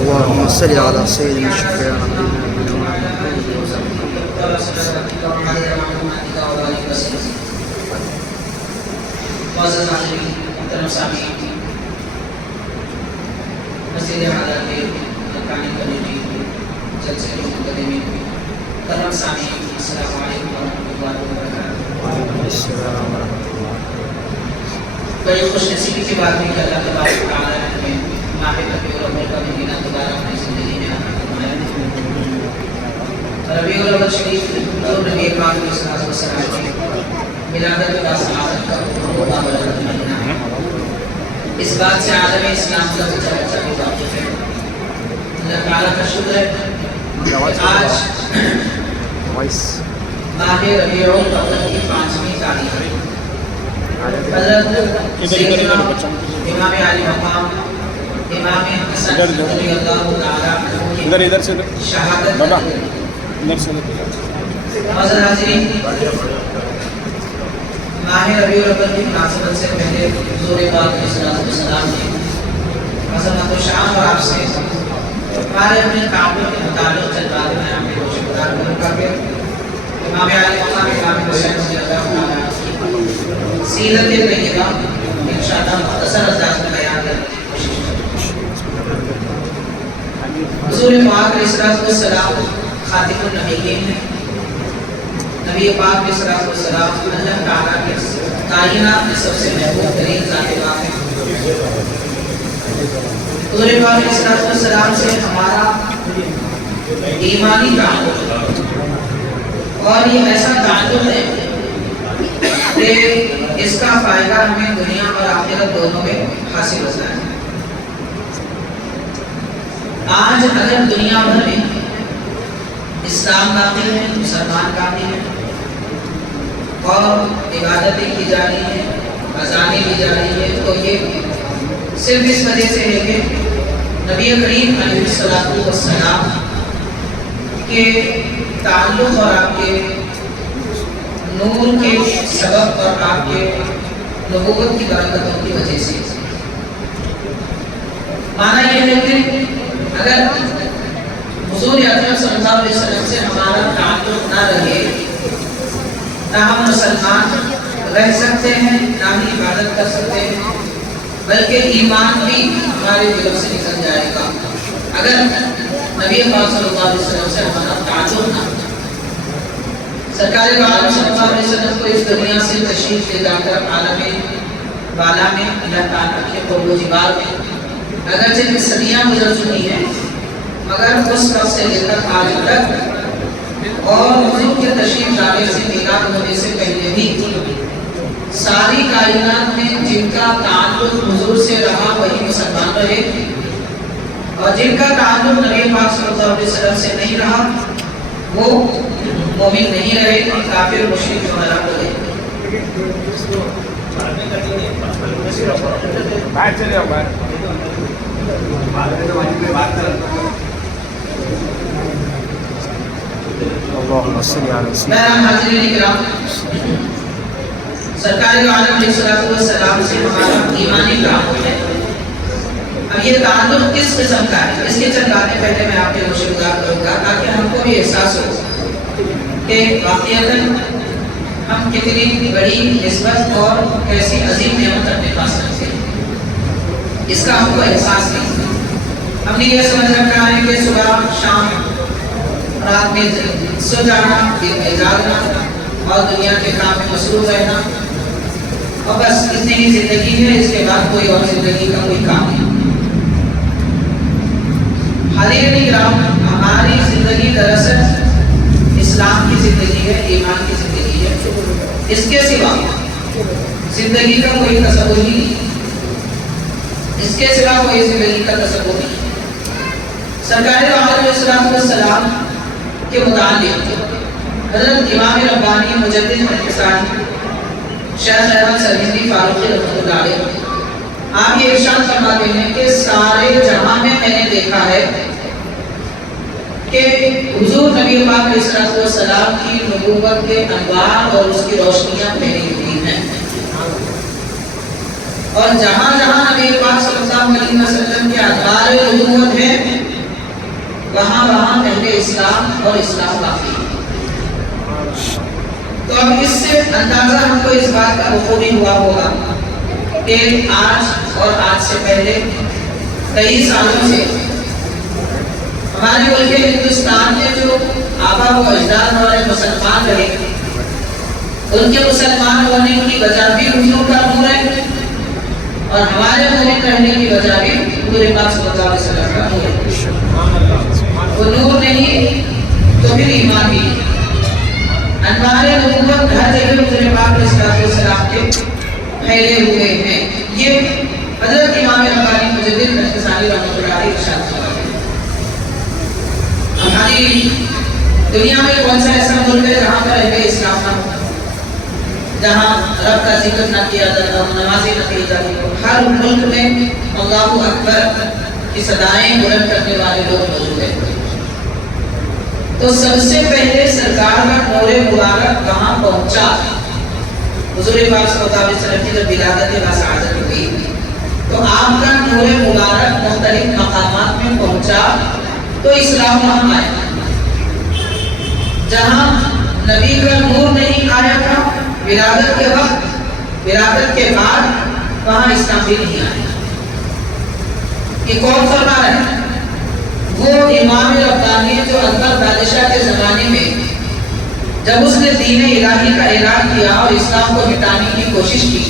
اللهم صل على سيدنا الشفيع بڑی خوش نصیبی کی بات ہے کہ اللہ تبارک و تعالی نے ہمیں ماہ ربیع الاول کا مہینہ دوبارہ اپنی زندگی میں عطا فرمایا۔ ربیع الاول شریف حضور نبی پاک علیہ الصلوۃ والسلام کی ولادت کا سعادت کا مبارک مہینہ ہے۔ اس بات سے عالم اسلام کا بچہ بھی واقف ہے۔ اللہ تعالیٰ کا شکر ہے کہ آج ماہ ربیع الاول کی 5ویں تاریخ ہے۔ حضرت سیدنا امام علی مقام امام حسن رضی اللہ تعالیٰ عنہ کی شہادت حضرت حاضرین، ماہ ربیع الاول کی مناسبت سے پہلے حضور پاک علیہ السلام نے عظمت و شان اور آپ سے ہمارے اپنے تعلق کے متعلق چند باتیں میں آپ کے روشن گزار کروں گا کہ امام علی مقام امام حسین رضی اللہ تعالیٰ عنہ سیرت طیبہ انشاءاللہ مختصر انداز میں بیان کرنے کی کوشش کریں۔ حضور پاک علیہ السلام خاتم النبیین ہیں۔ نبی پاک علیہ السلام اللہ تعالیٰ کے کائنات میں سب سے محبوب ترین ذات پاک ہیں۔ حضور پاک علیہ السلام سے ہمارا ایمانی تعلق اور یہ ایسا تعلق ہے کہ اس کا فائدہ ہمیں دنیا اور آخرت دونوں میں حاصل ہوتا ہے۔ آج اگر دنیا بھر میں اسلام باقی ہے، مسلمان باقی ہے اور عبادتیں کی جا رہی ہیں، اذانیں دی جا رہی ہیں، تو یہ صرف اس وجہ سے ہے کہ نبی کریم علیہ السلام کے تعلق اور آپ کے نور کے سبب اور آپ کے نبوت کی برکتوں کی وجہ سے۔ معنی یہ ہے کہ اگر حضور اکرم صلی اللہ علیہ وسلم سے ہمارا تعلق نہ رہے، نہ ہم مسلمان رہ سکتے ہیں، نہ ہی عبادت کر سکتے ہیں، بلکہ ایمان بھی ہمارے دلوں سے نکل جائے گا اگر نبی پاک صلی اللہ علیہ وسلم سے ہمارا تعلق نہ ہو۔ سرکار عالم صلی اللہ علیہ وسلم کو اس دنیا سے تشریف لے جا کر عالم بالا میں اللہ تعالیٰ کے قرب و جوار میں اگرچہ صدیاں گزر چکی ہیں، مگر اس وقت سے لے کر آج تک اور حضور کے تشریف لانے سے میلاد ہونے سے پہلے بھی ساری کائنات میں جن کا تعلق حضور سے رہا وہی مسلمان رہے، اور جن کا تعلق نبی پاک صلی اللہ علیہ وسلم سے نہیں رہا وہ مومن نہیں رہے، کافر مشرک جو ہلاک ہو گئے۔ حاضرین کرام، سرکار عالم علیہ السلام سے ہمارا ایمانی تعلق ہے۔ اب یہ تعلق کس قسم کا ہے، اس کے چند باتیں پہلے میں آپ کے روشن گزار کروں گا تاکہ ہم کو بھی احساس ہو کہ واقعتاً ہم کتنی بڑی نسبت اور کیسی عظیم نعمت اپنے پاس رکھتے ہیں، اس کا ہم کو احساس نہیں۔ ہم نے یہ سمجھ رکھا ہے کہ صبح شام رات میں سو جانا، دن میں جاگنا اور دنیا کے کام میں مصروف رہنا، اور بس اتنی ہی زندگی ہے، اس کے بعد کوئی اور زندگی کا کوئی کام نہیں۔ حاضرین کرام، ہماری زندگی دراصل اسلام کی زندگی ہے، ایمان کی زندگی ہے۔ اس کے سوا زندگی کا کوئی تصور ہی نہیں، اس کے سوا کوئی زندگی کا تصور نہیں۔ سرکار عالم علیہ السلام کے متعلق حضرت امام ربانی مجدد احسانی شیخ احمد سرہندی فاروقی رحمۃ اللہ علیہ آپ یہ ارشاد فرماتے ہیں کہ سارے جہاں میں نے دیکھا ہے کہ حضور نبی پاک علیہ السلام کی نبوت کے انوار اور اس کی روشنیاں پھیلی ہوئی ہیں، اور جہاں جہاں نبی پاک صلی اللہ علیہ وسلم کے ادوار نبوت ہے وہاں وہاں اہل اسلام اور اسلام باقی ہے۔ تو اب اس سے اندازہ ہم کو اس بات کا بخوبی ہوا ہوگا کہ آج اور آج سے پہلے کئی سالوں سے ہمارے ملک ہندوستان میں جو آبا و اجداد والے مسلمان رہے ان کے مسلمان ہونے کی وجہ بھی حضور کا نور ہے اور ہمارے مومن رہنے کی وجہ بھی حضور پاک صلی اللہ علیہ وسلم کا نور ہے۔ وہ نور نہیں تو پھر ایمان بھی نہیں۔ انوار نبوت ہر جگہ حضور پاک علیہ السلام کے پھیلے ہوئے ہیں۔ یہ حضرت امام ربانی مجدد اختصاری رحمۃ اللہ علیہ ارشاد فرماتے ہیں۔ ہماری دنیا میں کون سا ایسا ملک ہے جہاں پر اہل اسلام نہ ہو، جہاں رب کا ذکر نہ کیا جاتا ہو، نمازیں نہ پڑھی جاتی ہو؟ ہر ملک میں اللہ اکبر کی صدائیں بلند کرنے والے لوگ موجود ہیں۔ تو سب سے پہلے سرکار کا نور مبارک کہاں پہنچا؟ حضور پاک صلی اللہ علیہ وسلم کی جب ولادت باسعادت ہوئی تو آپ کا نور مبارک مختلف مقامات میں پہنچا تو اسلام وہاں آیا۔ جہاں نبی کا نور نہیں آیا تھا ولادت کے وقت، ولادت کے بعد وہاں اسلام بھی نہیں آیا۔ یہ کون فرما رہا ہے؟ وہ امام ربانی جو اکبر بادشاہ کے زمانے میں جب اس نے دین الہی کا اعلان کیا اور اسلام کو مٹانے کی کوشش کی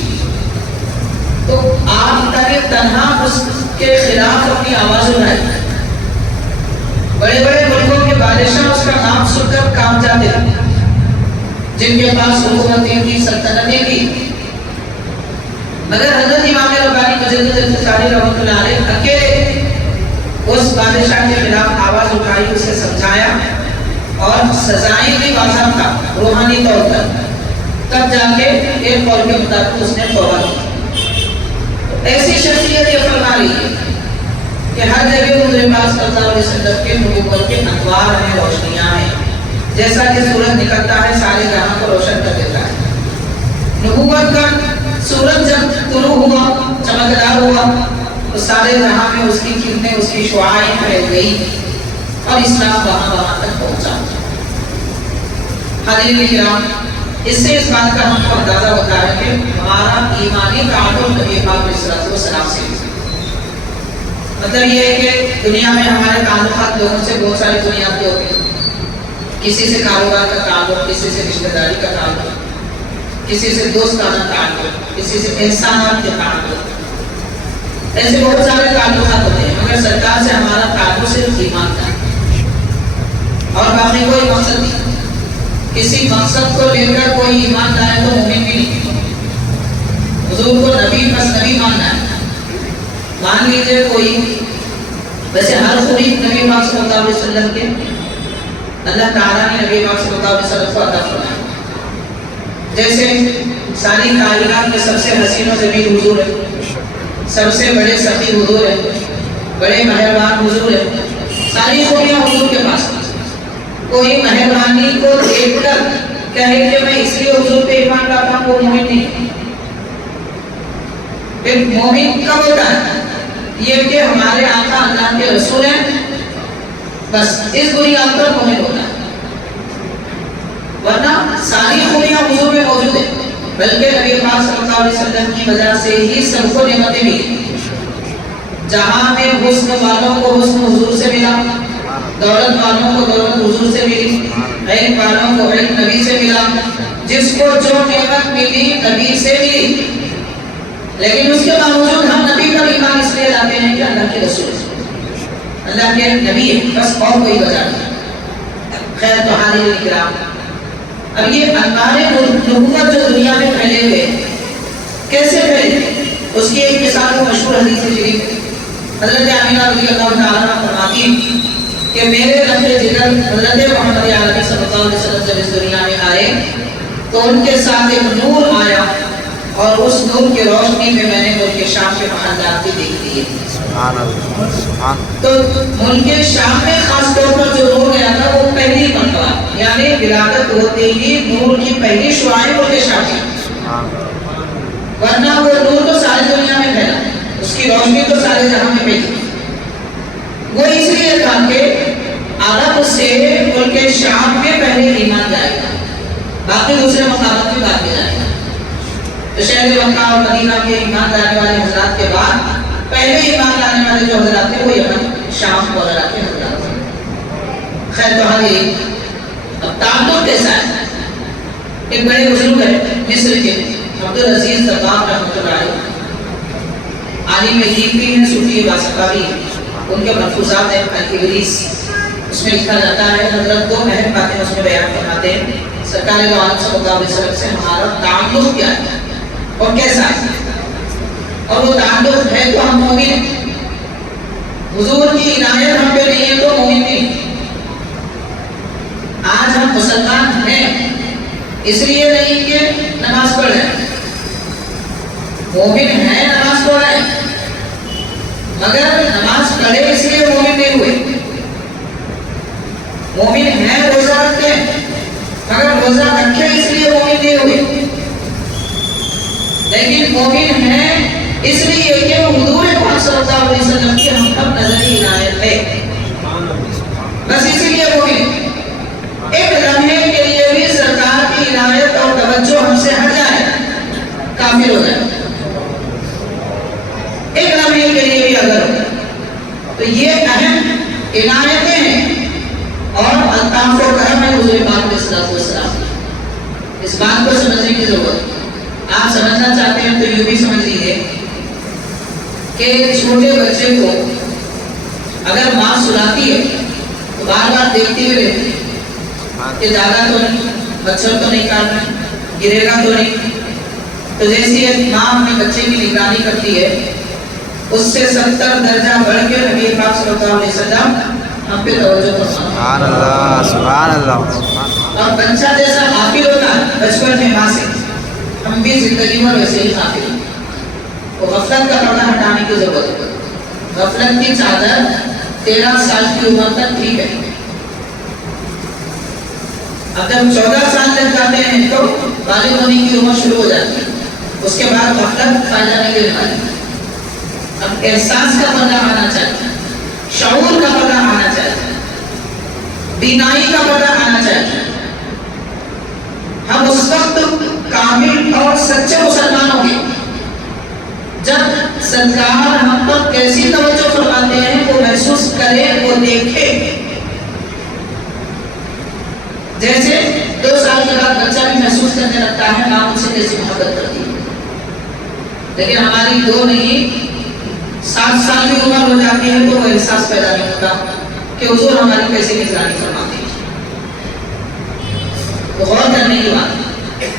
تو آپ تک تنہا اس کے خلاف اپنی آواز اٹھائی۔ بڑے بڑے ملکوں کے بادشاہ اس کا نام سن کر کام جاتے جن کے پاس حکومتیں تھی، سلطنتیں تھی، مگر حضرت امام ربانی مجدد اختصاری رحمۃ اللہ علیہ اکیلے اس بادشاہ کے خلاف آواز اٹھائی، اسے سمجھایا اور سزائیں بھی باضابطہ روحانی طور پر، تب جا کے ایک قول کے مطابق اس نے توبہ کی۔ ایسی شخصیت یہ فرما رہی ہے کہ ہر جگہ حضور پاک صلی اللہ علیہ وسلم کے نبوت کے انوار ہیں، روشنیاں ہیں، جیسا کہ سورج نکلتا ہے سارے جہاں کو روشن کر دیتا ہے۔ نبوت کا سورج جب طلوع ہوا، چمکدار ہوا تو سارے جہاں میں اس کی کرنیں، اس کی شعاعیں پھیل گئی اور اسلام وہاں وہاں تک پہنچا۔ حاضرین کرام، اس سے اس بات کا ہم کو اندازہ ہوتا ہے کہ ہمارا ایمانی تعلق نبی پاک علیہ السلام سے، مطلب یہ ہے کہ دنیا میں ہمارے تعلقات لوگوں سے بہت سارے بنیادی ہوتے ہیں، کسی سے کاروبار کا تعلق، کسی سے رشتہ داری کا تعلق، کسی سے دوستانہ تعلق، کسی سے احسانات کے تعلق، ایسے بہت سارے تعلقات ہوتے ہیں، مگر سرکار سے ہمارا تعلق صرف ایمان کا ہے اور باقی کوئی مقصد نہیں۔ کسی مقصد کو لے کر کوئی ایمان لائے تو مومن بھی نہیں۔ حضور کو نبی بس نبی ماننا ہے۔ مان لیجئے کوئی، ویسے ہر خوبی نبی پاک صلی اللہ علیہ وسلم کے اللہ تعالیٰ نے نبی پاک صلی اللہ علیہ وسلم کو عطا فرمایا۔ جیسے ساری کائنات میں سب سے حسین و جمیل حضور ہے، سب سے بڑے سخی حضور ہے، بڑے مہربان حضور ہے، ساری خوبیاں حضور کے پاس۔ کوئی مہربانی کو دیکھ کر کہے کہ میں اس لیے حضور پہ ایمان لاتا ہوں، وہ مومن نہیں۔ پھر مومن کب ہوتا ہے؟ یہ کہ ہمارے آقا اللہ کے رسول ہیں، بس اس بنیاد پر مومن ہوتا ہے، ورنہ ساری خوبیاں حضور میں موجود ہیں، بلکہ نبی پاک صلی اللہ علیہ وسلم کی وجہ سے ہی سب کو نعمتیں ملی۔ جہاں میں حسن والوں کو حسن حضور سے ملا، دولت والوں کو دولت حضور سے ملی، علم والوں کو علم نبی سے ملا، جس کو جو نعمت ملی نبی سے ملی، لیکن اس کے باوجود ہم نبی پر ایمان اس لیے لاتے ہیں کہ اللہ کے رسول ہیں، اللہ کے نبی ہیں، بس اور کوئی وجہ نہیں۔ خیر تو حاضرین کرام، اب یہ انوار نبوت جو دنیا میں پھیلے ہوئے کیسے پھیلے؟ اس کی ایک مثال کو مشہور حدیث شریف ہے۔ حضرت آمینہ رضی اللہ تعالیٰ عنہ فرماتی کہ میرے رب جگر حضرت محمد عربی صلی اللہ علیہ وسلم جب اس دنیا میں آئے تو ان کے ساتھ ایک نور آیا اور اس نور کی روشنی میں نے ملک شام کے محلات بھی دیکھ لیے۔ تو ملک شام میں خاص طور پر جو نور گیا تھا وہ پہلی مرتبہ، یعنی ولادت ہوتے ہی نور کی پہلی شعاعیں ملک شام کی، ورنہ وہ نور تو سارے دنیا میں پھیلا, اس کی روشنی تو سارے جہاں میں پھیلی. وہ اس لیے تھا کہ عرب سے ملک شام میں پہلے ایمان جائے گا, باقی دوسرے مقامات میں بعد میں جائے گا. تو شہر مکہ اور مدینہ کے ایمان لانے والے حضرات کے بعد پہلے ایمان لانے والے جو حضرات تھے وہ یمن, شام وغیرہ کے حضرات تھے. خیر تو ہر ایک اب تعلق کیسا ہے؟ ایک بڑے بزرگ ہیں مصر کے عبدالعزیز دباغ رحمۃ اللہ علیہ, عالم دین بھی ہیں, صوفی واسطہ بھی ہیں. ان کے ملفوظات ہیں الابریز, اس میں لکھا جاتا ہے حضرت دو اہم باتیں اس میں بیان فرماتے ہیں. سرکار دو عالم صلی اللہ علیہ وسلم سے ہمارا تعلق کیا ہے اور کیسا ہے, اور وہ تعلق ہے تو ہم مومن ہیں. حضور کی عنایت ہم پہ نہیں ہے تو مومن نہیں. آج ہم مسلمان ہیں اس لیے نہیں کہ نماز پڑھ رہے ہیں, مومن ہیں نماز پڑھ رہے ہیں, مگر نماز پڑھے اس لیے مومن نہیں ہوئے. مومن ہیں روزہ رکھتے ہیں مگر روزہ رکھے اس لیے مومن نہیں ہوئے. لیکن مومن ہیں اس لیے کہ حضور پاک صلی اللہ علیہ وسلم کی ہم پر نظری عنایت ہے, بس اسی لیے مومن. ایک لمحے کے لیے بھی سرکار کی عنایت اور توجہ ہم سے ہٹ جائے کافر ہو جائے, ایک لمحے کے لیے بھی اگر ہو. تو یہ اہم عنایتیں ہیں اور الطاف و کرم ہے حضور پاک علیہ الصلوۃ والسلام. اس بات کو سمجھنے کی ضرورت ہے. آپ سمجھنا چاہتے ہیں تو یوں بھی سمجھ لیجیے کہ چھوٹے بچے کو اگر ماں سلاتی ہے تو بار بار دیکھتے ہوئے رہتی ہے کہ دادا تو نہیں, مچھر تو نہیں کاٹنا, گرے گا تو نہیں. تو جیسی ایک ماں اپنے بچے کی نگرانی کرتی ہے اس سے 70 درجہ بڑھ کے نبی پاک صلی اللہ علیہ وسلم ہم پہ توجہ فرماتے ہیں. سبحان اللہ. اور بچہ جیسا غافل ہوتا ہے بچپن میں ماں سے, ہم بھی زندگی میں ویسے ہی غافل ہیں. وہ غفلت کا پردہ ہٹانے کی ضرورت ہے. غفلت کی چادر 13 سال کی عمر تک ٹھیک ہے. اب جب 14 سال تک جاتے ہیں تو بالغ ہونے کی عمر شروع ہو جاتی ہے, اس کے بعد غفلت فائدہ نہیں دینے والی. اب احساس کا پردہ آنا چاہیے, شعور کا پردہ آنا چاہیے, بینائی کا پردہ آنا چاہیے. ہم اس وقت کامل اور سچے مسلمان ہوں گے جب سرکار ہم پر کیسی توجہ فرماتے ہیں وہ محسوس کرے, وہ دیکھے. جیسے 2 سال کے بعد بچہ بھی محسوس کرنے لگتا ہے ماں ان سے کیسی محبت کرتی ہے, لیکن ہماری 2 نہیں 7 سال کی عمر ہو جاتی ہے تو وہ احساس پیدا نہیں ہوتا کہ حضور ہماری کیسی نگرانی فرماتے ہیں. تو غور کرنے کی بات ہے.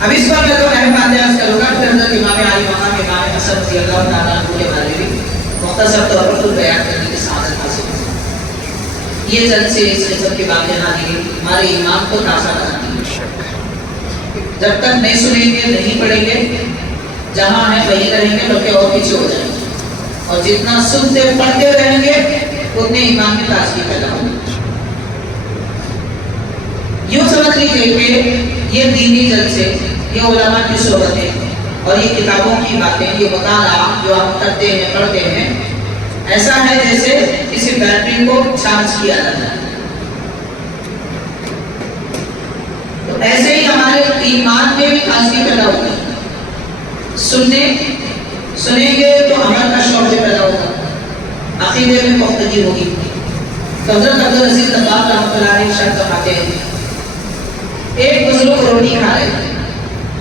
اب اس پر میں تو اہم باتیں عرض کروں گا, پھر حضرت امام علی مقام امام حسن رضی اللہ تعالیٰ عنہ کے بارے میں مختصر طور پر خود بیان کرنے کی سعادت حاصل ہے. یہ جلد سے اس قسم کی باتیں حاضری ہمارے ایمان کو تازہ بناتی ہیں. جب تک نہیں سنیں گے, نہیں پڑھیں گے, جہاں ہیں وہیں رہیں گے بلکہ اور پیچھے ہو جائیں گے. اور جتنا سنتے پڑھتے رہیں گے اتنے ایمان کی تازگی پیدا ہوگی. یوں سمجھ لیجیے کہ یہ دینی جلسے, یہ علماء کی صحبتیں اور یہ کتابوں کی باتیں, یہ مطالعہ جو ہم کرتے ہیں پڑھتے ہیں, ایسا ہے جیسے کسی بیٹری کو چارج کیا جاتا ہے. تو ایسے ہی ہمارے ایمان میں بھی تازگی پیدا ہوتی ہے. سنیں گے تو عمل کا شوق پیدا ہوگا, عقیدے میں پختگی ہوگی. تو حضرت عبدالعزیز دباغ رحمۃ اللہ علیہ شرط فرماتے ہیں, ایک بزرگ روٹی کھا رہے تھے,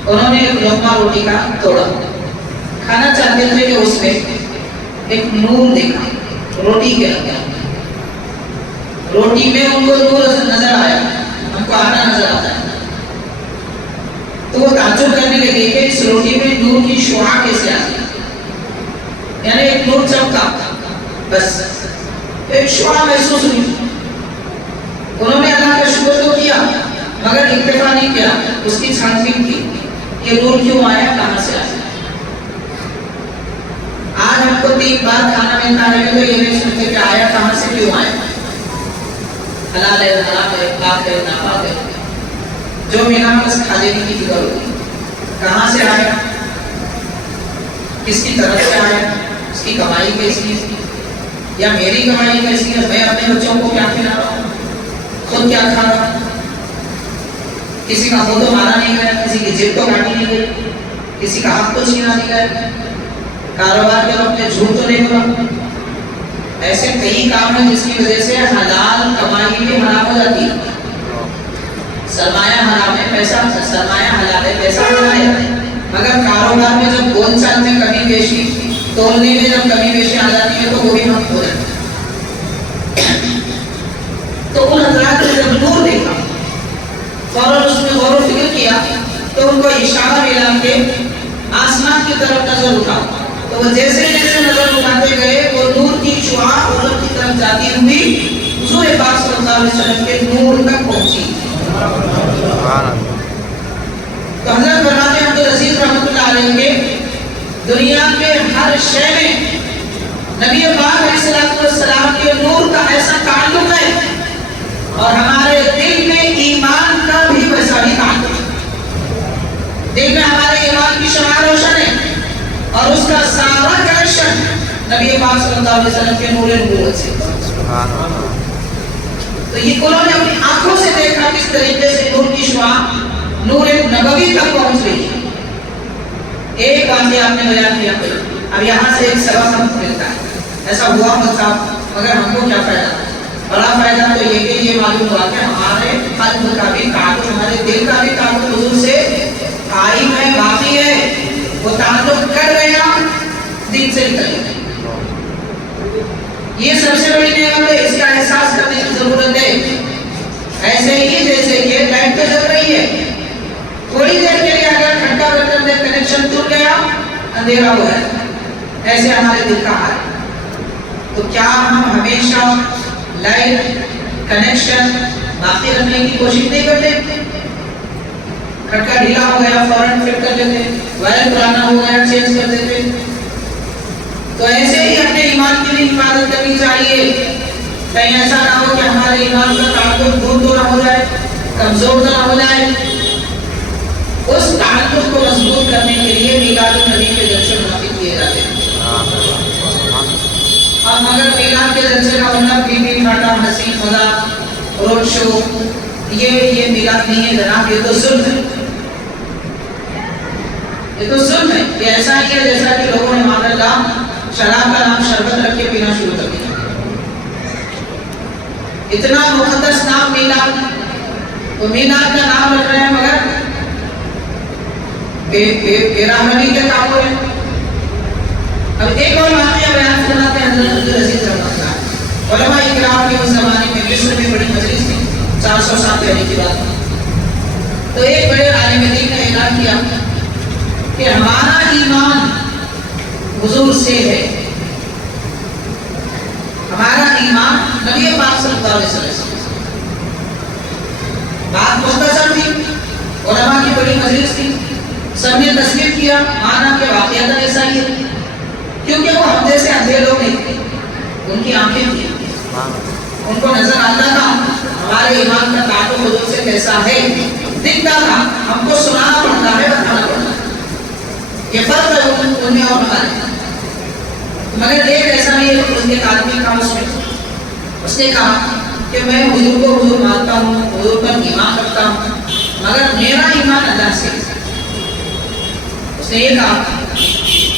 انہوں نے ایک لقمہ روٹی کا توڑا, کھانا چاہتے تھے کہ اس میں ایک نور دیکھا روٹی کے اندر. روٹی میں ان کو نور نظر آیا, ہم کو آنا نظر آتا ہے. تو وہ تعجب کرنے لگے کہ اس روٹی میں نور کی شعاع کیسے آتی, یعنی ایک نور چمکا, بس ایک شعاع محسوس ہوئی. انہوں نے اللہ کا شکر تو کیا مگر اکتفا نہیں کیا, اس کی چھان بین کی, یہ نور کیوں آیا, کہاں سے آیا. آج ہم کو 3 بار کھانا ملتا ہے تو یہ نہیں سنتے کہ آیا کہاں سے, کیوں آیا, حلال ہے حرام ہے, پاک ہے ناپاک ہے, جو ملا بس کھا لینے کی فکر ہوتی, کہاں سے آیا. کس کی طرف سے آیا، اس کی کمائی کیسی ہے، یا میری کمائی کیسی ہے، میں اپنے بچوں کو کیا کھلا رہا ہوں، خود کیا کھا رہا ہوں، کسی کا منہ تو مارا نہیں گیا، کسی کی جیب تو کاٹی نہیں گئی، کسی کا حق تو چھینا نہیں گیا، کاروبار کے وقت میں جھوٹ تو نہیں بولا. ایسے کئی کام ہیں جس کی وجہ سے حلال کمائی بھی حرام ہو جاتی ہے. سرمایہ حرام ہے، پیسہ سرمایہ حلال ہے، پیسہ حلال ہے، مگر کاروبار میں جب بول چال میں کمی بیشی، تولنے میں جب کمی بیشی آ جاتی ہے تو وہ بھی ہم ہو جاتے ہیں. تو ان حضرات نے جب نور دیکھا فوراً اس میں غور و فکر کیا تو ان کو اشارہ ملا کہ آسمان کی طرف نظر اٹھا. تو وہ جیسے جیسے نظر اٹھاتے گئے وہ نور کی شعاع عورت کی طرف جاتی ہوئی حضور پاک صلی اللہ علیہ وسلم کے نور تک پہنچی. تو حضرت فرماتے ہیں عبدالعزیز رحمۃ اللہ علیہ کے دنیا کے ہر شے میں نبی پاک علیہ السلام کے نور کا ایسا تعلق ہے اور ہمارے دل میں ایمان کا بھی ویسا ہی تعلق ہے. دل میں ہمارے ایمان کی شمع روشن ہے اور اس کا سارا کنیکشن نبی پاک صلی اللہ علیہ وسلم کے نور نبوت سے. تو یہ انہوں نے اپنی آنکھوں سے دیکھا کس طریقے سے نور کی شعاع نور نبوی تک پہنچ رہی ہے. ایک واقعہ آپ نے بیان کیا، اب یہاں سے ایک سبق ہم کو ملتا ہے. ایسا ہوا ہوتا مگر ہم کو کیا فائدہ؟ بڑا فائدہ تو یہ کہ یہ معلوم ہوا کہ ہمارے قلب کا بھی تعلق، ہمارے دل کا بھی تعلق حضور سے قائم ہے، باقی ہے. وہ تعلق کر گیا دل سے نکل گیا. یہ سب سے بڑی نعمت ہے، اس کا احساس کرنے کی ضرورت ہے. ایسے ہی جیسے کہ لائٹ تو جل رہی ہے، تھوڑی دیر کے لیے اگر گھنٹہ برتن میں کنیکشن ٹوٹ گیا اندھیرا ہو جائے، ایسے ہمارے دل کا حال ہے. تو کیا ہم ہمیشہ لائٹ کنیکشن باقی رکھنے کی کوشش نہیں کرتے؟ کھٹکا ڈھیلا ہو گیا فوراً فٹ کر لیتے، وائر پرانا ہو گیا چینج کر دیتے. تو ایسے ہی اپنے ایمان کی بھی حفاظت کرنی چاہیے. کہیں ایسا نہ ہو کہ ہمارے ایمان کا تعلق دور تو نہ ہو جائے، کمزور تو نہ ہو جائے. اس تعلق کو مضبوط کرنے کے لیے میلاد النبی کے جلسے منعقد کیے جاتے ہیں. اور مگر میلاد کے جلسے کا مطلب بھی ٹھاٹا ہنسی مذاق روڈ شو، یہ میلاد نہیں ہے جناب. یہ تو ظلم ہے، یہ تو ظلم ہے. یہ ایسا ہی ہے جیسا کہ لوگوں نے مان اللہ شراب کا نام شربت رکھ کے پینا شروع کر دیا. اتنا مقدس نام میلاد، تو میلاد کا نام رکھ رہے ہیں مگر نبی کے کام ہو رہے ہیں. اب ایک اور واقعہ بیان کرنا ہے حضرت عبدالعزیز رحمۃ اللہ. علماء اکرام کے اس زمانے میں مصر میں بڑی مجلس تھی، 400 سال پہلے کی بات. تو ایک بڑے عالم دین نے اعلان کیا کہ ہمارا ایمان حضور سے ہے، ہمارا ایمان نبی پاک صلی اللہ علیہ وسلم. بات مختصر تھی، علماء کی بڑی مجلس تھی، سب نے تسلیم کیا، مانا کہ واقعات ایسا ہی ہے. کیونکہ وہ ہم جیسے اندھے لوگ نہیں تھے، ان کی آنکھیں تھیں، ان کو نظر آتا تھا ہمارے ایمان کا تعلق حضور سے کیسا ہے، دکھتا تھا. ہم کو سنانا پڑتا ہے، بتانا پڑتا ہے. یہ فرق ہے ان میں اور ہمارے. مگر ایک ایسا نہیں ہے کہ ایک آدمی کا اس نے کہا کہ میں حضور کو حضور مانتا ہوں، حضور پر ایمان رکھتا ہوں، مگر میرا ایمان اللہ سے. اس نے یہ کہا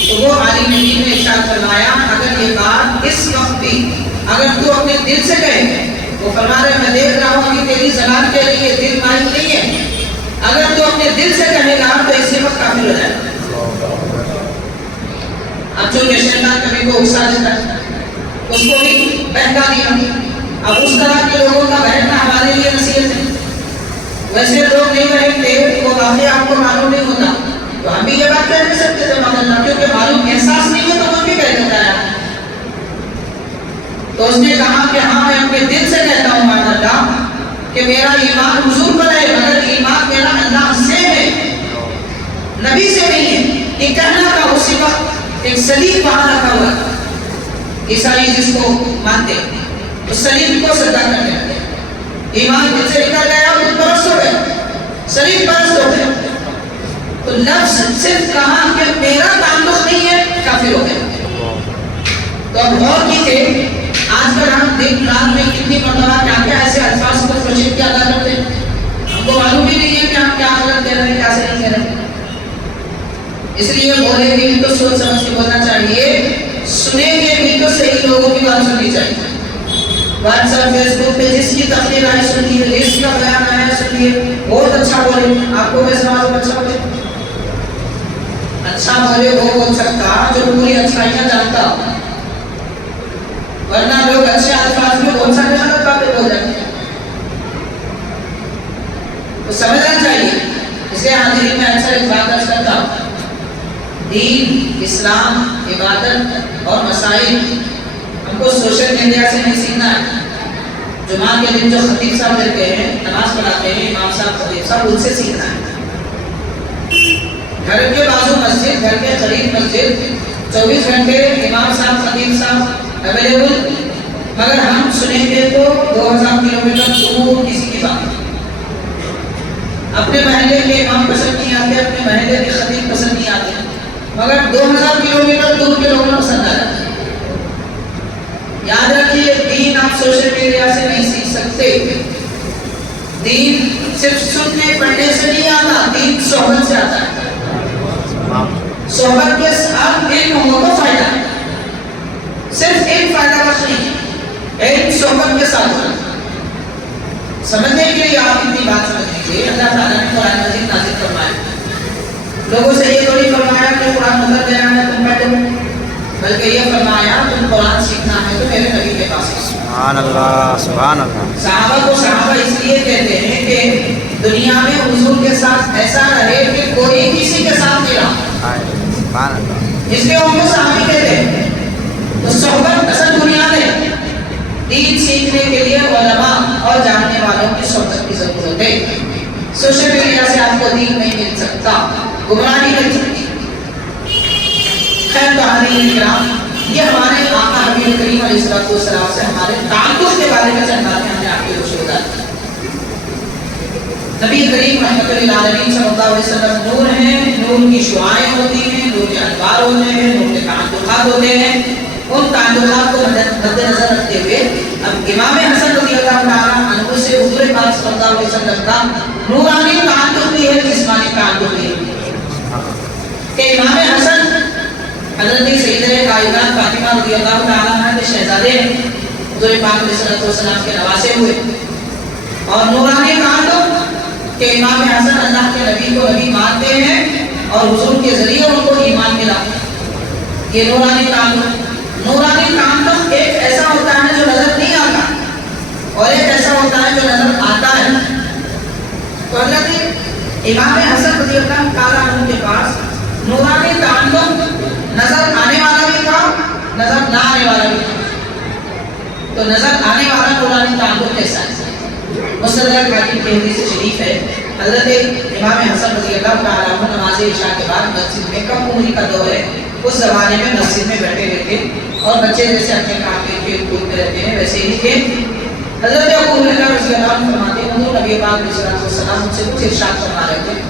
تو وہ عالم دین نے ارشاد فرمایا اگر یہ بات اس وقت بھی اگر تو اپنے دل سے کہے، وہ فرما رہے میں دیکھ رہا ہوں کہ تیری زبان کے لیے دل مائل نہیں ہے، اگر تو اپنے دل سے کہے گا تو اسی وقت کافر ہو جائے گا. اب جو شیطان کبھی کو اکسا دیتا ہے اس کو بھی بہکا دیا. اب اس طرح کے لوگوں کا بہکنا ہمارے لیے نصیحت ہے. ویسے لوگ نہیں بہکتے، وہ واقعہ آپ کو معلوم نہیں ہوتا، تو ہم بھی یہ بات کہہ نہیں سکتے تھے مگر اللہ، کیونکہ معلوم احساس نہیں ہے تو وہ بھی کہہ دیتا ہے. تو اس نے کہا کہ ہاں میں اپنے دل سے کہتا ہوں مان اللہ کہ میرا ایمان حضور پر ہے، مگر ایمان میرا اللہ سے ہے، نبی سے نہیں ہے. یہ کہنا کا اسی وقت ایک سلیب وہاں رکھا ہوا. عیسائی جس کو مانتے اس سلیب کو صدا کرتے ہیں. ایمان دل سے نکل گیا اور بت پرست ہو گئے، سلیب پرست ہو گئے. تو لفظ صرف کہا کہ میرا تعلق نہیں ہے، بھی تھے. آج کل ہم دن رات میں کتنی مرتبہ کیا کیا ایسے الفاظ کو کشیدگی ادا کرتے ہیں, ہم کو معلوم بھی نہیں ہے کہ ہم کیا غلط کہہ رہے ہیں کیا صحیح کہہ رہے ہیں. اس لیے بولیں گے بھی تو سوچ سمجھ کے بولنا چاہیے, سنیں گے بھی تو صحیح لوگوں کی بات سننی چاہیے. واٹس ایپ فیس بک پہ جس کی تقریر آئی سنیے, جس کا بیان آیا سنیے, بہت اچھا بولے, آپ کو میں سمجھ اچھا بولے, اچھا بولے وہ بول سکتا جو پوری اچھائیاں جانتا, ورنہ لوگ اچھے الفاظ میں بول سکتے غلط باتیں بول جاتے ہیں. تو سمجھنا چاہیے. اس لیے حاضرین میں اکثر ایک بات عرض کرتا ہوں, دین, اسلام, عبادت اور مسائل ہم کو سوشل میڈیا سے نہیں سیکھنا ہے. جمعہ کے دن جو خطیب صاحب دیتے ہیں, نماز پڑھاتے ہیں امام صاحب خطیب صاحب, ان سے سیکھنا ہے. گھر کے بازو مسجد, گھر کے قریب مسجد, 24 گھنٹے امام صاحب خطیب صاحب اویلیبل, مگر ہم سنیں گے تو 2000 کلومیٹر دور کسی کی بات. اپنے محلے کے امام پسند نہیں آتے, اپنے محلے کے خطیب پسند نہیں آتے, مگر 2000 کلومیٹر دور کے لوگوں کو پسند آ جاتے ہیں. یاد رکھیے, دین آپ سوشل میڈیا سے نہیں سیکھ سکتے. دین صرف سننے پڑھنے سے نہیں آتا, دین صحبت سے آتا ہے. صحبت کے ساتھ علم ہو تو فائدہ ہے, صرف ایک فائدہ بخش نہیں, علم صحبت کے ساتھ ہونا. سمجھنے کے لیے آپ اتنی بات سمجھ لیجیے, اللہ تعالیٰ نے قرآن مجید نازل فرمایا. لوگوں سے یہ تھوڑی فرمایا کہ قرآن مطلب دینا ہے تم پڑھ دو, بلکہ یہ فرمایا تم قرآن سیکھنا ہے تو میرے نبی کے پاس. سبحان اللہ, سبحان اللہ. صحابہ کو صحابہ اس لیے کہتے ہیں کہ دنیا میں حضور کے ساتھ ایسا رہے کہ کوئی کسی کے ساتھ نہیں رہا. سبحان اللہ. اس لیے ان کو صحابی کہتے ہیں. تو صحبت اصل بنیاد ہے. دین سیکھنے کے لیے علماء اور جاننے والوں کی صحبت کی ضرورت ہے. سوشل میڈیا سے آپ کو دین نہیں مل سکتا, گمراہی مل سکتی. خیر بہانی کرام, یہ ہمارے آقا نبی کریم علیہ السلام سے ہمارے تعلق کے بارے میں چند باتیں ہم نے آپ کے روشن بتائی. نبی کریم رحمۃ للعالمین صلی اللہ علیہ وسلم نور ہیں, نور کی شعاعیں ہوتی ہیں, نور کے انوار ہوتے ہیں, نور کے تعلقات ہوتے ہیں. ان تعلقات کو مد نظر رکھتے ہوئے اب امام حسن رضی اللہ تعالیٰ عنہ سے حضور پاک صلی اللہ علیہ وسلم کا نورانی تعلق بھی ہے, جسمانی تعلق بھی ہے. کہ امام حسن حضرت سیدہ کائنات فاطمہ رضی اللہ تعالیٰ عنہ کے شہزادے حضور پاک علیہ السلام کے نواسے ہوئے, اور نورانی تعلق کہ امام حسن اللہ کے نبی کو نبی مانتے ہیں اور حضور کے ذریعے ان کو ایمان ملا. یہ نورانی تعلق. نورانی تعلق ایک ایسا ہوتا ہے جو نظر نہیں آتا, اور ایک ایسا ہوتا ہے جو نظر آتا ہے. تو حضرت امام حسن رضی اللہ تعالیٰ عنہ کے پاس نورانی تعلق نظر آنے والا بھی تھا, نظر نہ آنے والا بھی تھا. تو نظر آنے والا نورانی تعلق کیسا ہے؟ مستدرک حاکم کی حدیث شریف ہے, حضرت امام حسن رضی اللہ تعالیٰ عنہ نماز عشاء کے بعد مسجد میں, کم عمری کا دور ہے, اس زمانے میں مسجد میں بیٹھے ہوئے تھے, اور بچے جیسے اپنے کام کے کھیل کود میں رہتے ہیں ویسے ہی تھے. حضرت ابو ہریرہ رضی اللہ عنہ فرماتے ہیں حضور نبی پاک علیہ السلام مجھ سے کچھ ارشاد فرما رہے تھے,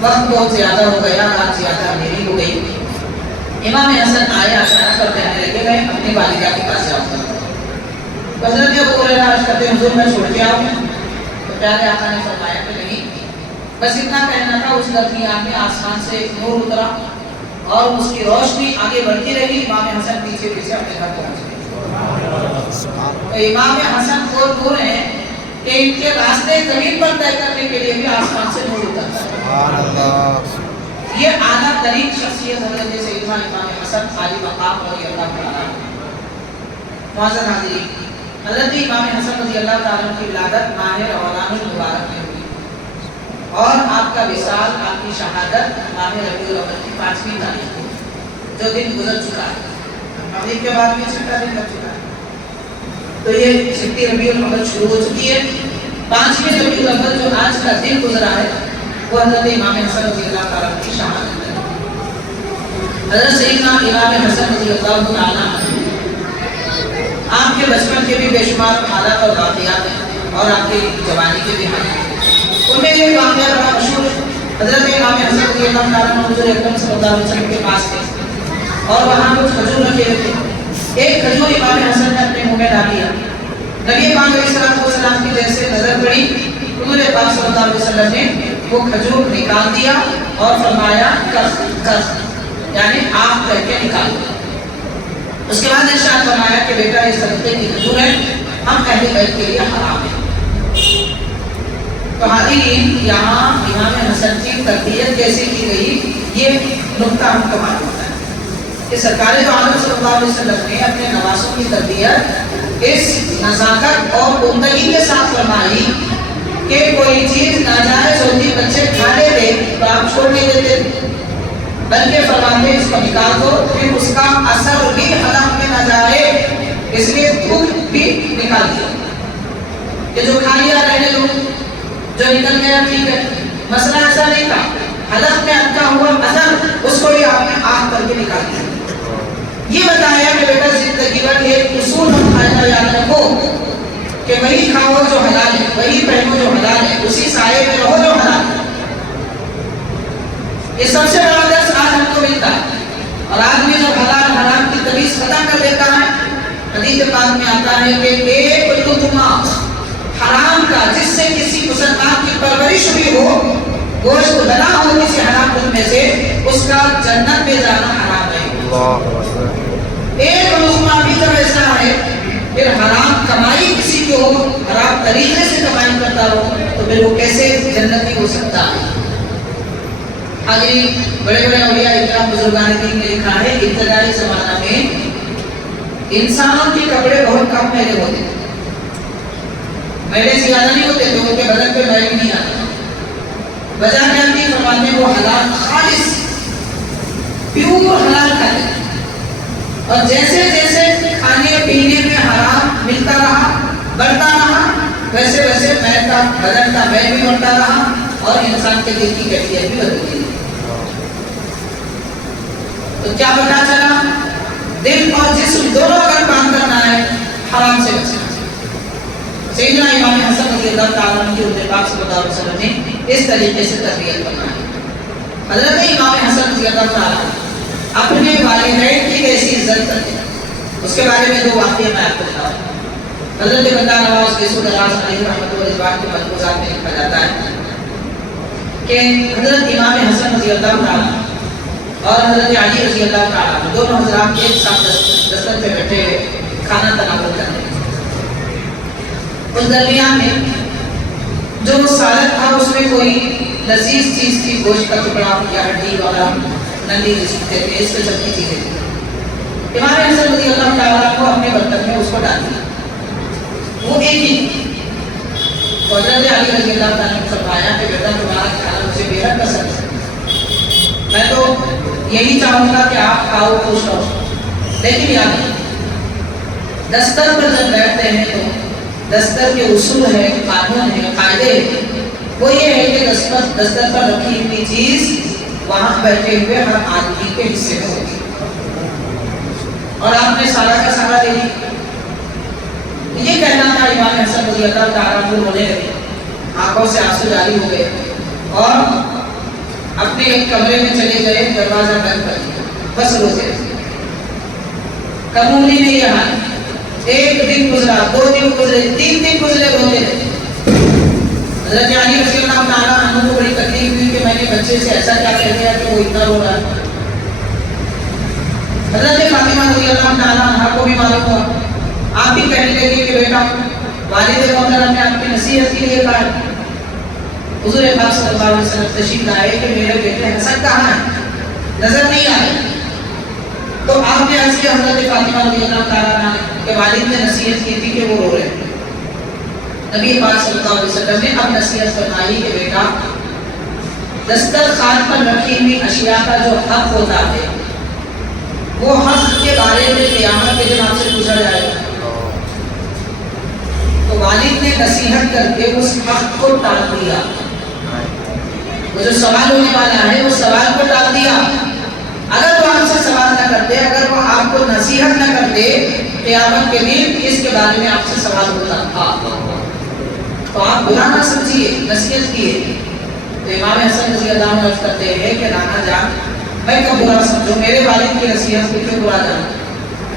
وقت بہت زیادہ ہو گیا, رات زیادہ اندھیری ہو گئی. امام حسن آئے اچانک اور کہنے لگے میں اپنی والدہ کے پاس جاؤں گا. حضرت ابو ہریرہ عرض کرتے ہیں حضور میں چھوڑ کے آؤں. تو پیارے آقا نے فرمایا کہ نہیں, بس اتنا کہنا تھا. اس درمیان میں آسمان سے نور اترا اور اس کی روشنی آگے بڑھتی رہی. امام حسن پیچھے پیچھے اپنے گھر پہنچ گئے. تو امام حسن وہ نور ہیں کہ ان کے راستے زمین پر طے کرنے کے لیے بھی آسمان سے نور اترتا ہے. یہ اعلیٰ ترین شخصیت حضرت سیدنا امام حسن عالی مقام رضی اللہ تعالیٰ عنہ. معزز حاضرین, حضرت امام حسن رضی اللہ تعالیٰ عنہ کی ولادت ماہ رمضان المبارک میں ہوئی, اور آپ کا وصال, آپ کی شہادت ماہ ربیع الاول کی 5ویں تاریخ کو, جو دن گزر چکا ہے. مغرب کے بعد بھی 6واں دن لگ چکا ہے. تو یہ 6 ربیع الاول شروع ہو چکی ہے. 5ویں ربیع الاول جو آج کا دن گزرا ہے وہ حضرت امام حسن رضی اللہ تعالیٰ عنہ کی شہادت ہے. حضرت سیدنا امام حسن رضی اللہ تعالیٰ عنہ آپ کے بچپن کے بھی بے شمار حالات اور واقعات ہیں, اور آپ کی جوانی کے بھی حالات ہیں. ان میں ایک واقعہ بڑا مشہور ہے. حضرت امام حسن رضی اللہ تعالیٰ عنہ حضور اکرم صلی اللہ علیہ وسلم کے پاس تھے, اور وہاں کچھ کھجور رکھے ہوئے تھے. ایک کھجور امام حسن نے اپنے منہ میں ڈال لیا. نبی پاک علیہ السلام کی جیسے نظر پڑی، حضور پاک صلی اللہ علیہ وسلم نے وہ کھجور نکال دیا اور فرمایا کس، یعنی آپ کر کے نکال دیا. اس کے بعد ارشاد فرمایا کہ بیٹا یہ صدقے کی کھجور ہے، ہم اہل بیت کے لیے حرام ہے. تو حاضرین یہاں امام حسن کی تربیت کیسے کی گئی، یہ نقطہ ہم کو معلوم ہوتا ہے کہ سرکار دو عالم صلی اللہ علیہ وسلم نے اپنے نواسوں کی تربیت اس نزاکت اور عمدگی کے ساتھ فرمائی کہ کوئی چیز ناجائز ہوتی بچے کھا لیتے تو آپ چھوڑ نہیں دیتے، بلکہ فرماتے اس کو نکال دو، پھر اس کا اثر بھی حلق میں نہ جائے، اس لیے تھوک بھی نکال دیا. کہ جو کھا لیا رہنے دو، جو نکل گیا ٹھیک ہے. مسئلہ ایسا نہیں تھا، حلق میں اٹکا ہوا اثر اس کو بھی آپ نے آنکھ کر کے نکال دیا. یہ بتایا کہ بیٹا زندگی بھر ایک اصول ہم قاعدہ یاد رکھو کہ وہی کھاؤ جو حلال ہے، وہی پہنو جو حلال ہے، اسی سائے میں رہو جو حلال ہے. یہ سب سے بڑا درس آج ہم کو ملتا ہے. اور آدمی جب حلال حرام کی تمیز ختم کر دیتا ہے، حدیث پاک میں آتا ہے کہ ایک لقمہ حرام کا جس سے کسی مسلمان کی پرورش بھی ہو، گوشت بنا ہو کسی حرام لقمے سے، اس کا جنت میں جانا حرام ہے. ایک لقمہ بھی جب ایسا ہے، پھر حرام کمائی کسی کو حرام طریقے سے کمائی کرتا ہو تو پھر وہ کیسے جنتی ہو سکتا ہے. حاضرین بڑے بڑے اولیاء اکرام بزرگان دین نے لکھا ہے ابتدائی زمانہ میں انسانوں کے کپڑے بہت کم میلے ہوتے تھے، میلے زیادہ نہیں ہوتے تھے، ان کے بدن پہ میل نہیں آتا. وجہ کیا تھی؟ فرماتے وہ حلال خالص پیور حلال کھاتے تھے، اور جیسے جیسے کھانے پینے میں حرام ملتا رہا، بڑھتا رہا، ویسے ویسے میل کا بدن کا میل بھی بڑھتا رہا اور انسان کے دل کی کیفیت بھی بدلتی رہی. تو کیا پتا چلا؟ دل اور جسم دونوں اگر کام کرنا ہے حرام سے بچنا. سیدنا امام حسن رضی اللہ تعالیٰ عنہ کی حضور پاک صلی اللہ علیہ وسلم نے اس طریقے سے تربیت فرمائی. حضرت امام حسن رضی اللہ تعالیٰ اپنے والدین کی کیسی عزت کرتے ہیں، اس کے بارے میں دو واقعے میں آپ کو بتاؤں. حضرت بندہ نواز رسول اللہ علیہ رحمۃ اللہ رضوان کے ملفوظات میں لکھا جاتا ہے کہ حضرت امام حسن رضی اللہ تعالیٰ اور حضرت علی رضی اللہ تعالیٰ دونوں حضرات ایک ساتھ دستر پہ بیٹھے کھانا تناول کرتے ہیں. اس درمیان میں جو سالن تھا اس میں کوئی لذیذ چیز تھی، گوشت کا ٹکڑا یا ہڈی والا نندی جس کو کہتے ہیں، اس قسم کی چیزیں تھی. امام حسن رضی اللہ تعالیٰ کو اپنے برتن میں اس کو ڈال دیا. وہ ایک ہی تو حضرت علی رضی اللہ تعالیٰ نے فرمایا کہ بیٹا تمہارا کھانا مجھے بے حد پسند ہے، میں تو یہی چاہوں گا کہ آپ کھاؤ خوش رہو، لیکن یاد رکھیں دستر پر جب بیٹھتے ہیں تو دستر کے اصول ہے، قانون ہے، قاعدے ہیں. وہ یہ ہے کہ دستر پر رکھی ہوئی چیز وہاں بیٹھے ہوئے ہر آدمی کے حصے میں ہوگی، اور آپ نے سارا کا سارا دے دی. یہ کہنا تھا امام حسن رضی اللہ تعالیٰ عنہ رونے لگے، آنکھوں سے آنسو جاری ہو گئے اور اپنے ایک کمرے میں چلے گئے، دروازہ بند کر دیا، بس روتے رہے. کمولی میں یہ حال، ایک دن گزرا، 2 دن گزرے، 3 دن گزرے، روتے رہے. حضرت علی رضی اللہ تعالیٰ عنہ کو بڑی تکلیف ہوئی کہ میں نے بچے سے ایسا کیا کہہ دیا کہ وہ اتنا رو رہا ہے. حضرت فاطمہ رضی اللہ تعالیٰ عنہ کو بھی معلوم ہوا، آپ بھی کہنے لگے کہ بیٹا والد محترم نے آپ کی نصیحت کے لیے کہا. حضور پاک صلی اللہ علیہ وسلم تشریف لائے کہ میرے بیٹے حسن کہاں ہیں، نظر نہیں آئے. تو آپ نے عرض کیا حضرت فاطمہ رضی اللہ تعالیٰ عنہ کہ والد نے نصیحت کی تھی کہ وہ رو رہے ہیں. نبی پاک صلی اللہ علیہ وسلم نے اب نصیحت فرمائی کہ بیٹا دسترخوان پر رکھی ہوئی اشیاء کا جو حق ہوتا ہے وہ حق کے بارے میں قیامت کے دن آپ سے پوچھا جائے گا. تو والد نے نصیحت کر کے اس حق کو ٹال دیا. وہ جو سوال ہونے والا ہے وہ سوال کو ٹال دیا. اگر وہ آپ سے سوال نہ کرتے، اگر وہ آپ کو نصیحت نہ کرتے، قیامت کے دن اس کے بارے میں آپ سے سوال ہوتا تھا. تو آپ برا نہ سمجھیے، نصیحت کیے. تو امام حسن رضی اللہ عنہ عرض کرتے ہیں کہ نانا جان میں کب برا سمجھوں، میرے والد کی نصیحت کو کیوں برا جانا.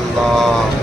اللہ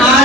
8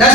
10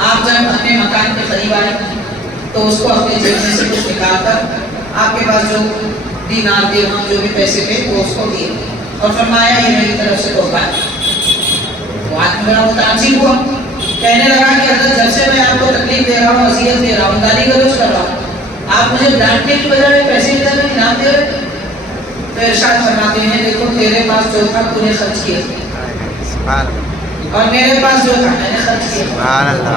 آپ جب اپنے مکان کے قریب آئے تو اس کو اپنے جیب میں سے کچھ نکال کر آپ کے پاس جو دینار درہم جو بھی پیسے تھے وہ اس کو دیے اور فرمایا یہ میری طرف سے تحفہ ہے۔ وہ آدمی بڑا متاثر ہوا، کہنے لگا کہ حضرت جب سے میں آپ کو تکلیف دے رہا ہوں، اذیت دے رہا ہوں، گالی گلوچ کر رہا ہوں، آپ مجھے ڈانٹنے کی بجائے پیسے دے رہے ہیں، انعام دے رہے ہیں۔ تو ارشاد فرماتے ہیں دیکھو تیرے پاس جو تھا تو نے خرچ کیا سبحان اللہ اور میرے پاس جو تھا میں نے خرچ کیا۔ سبحان اللہ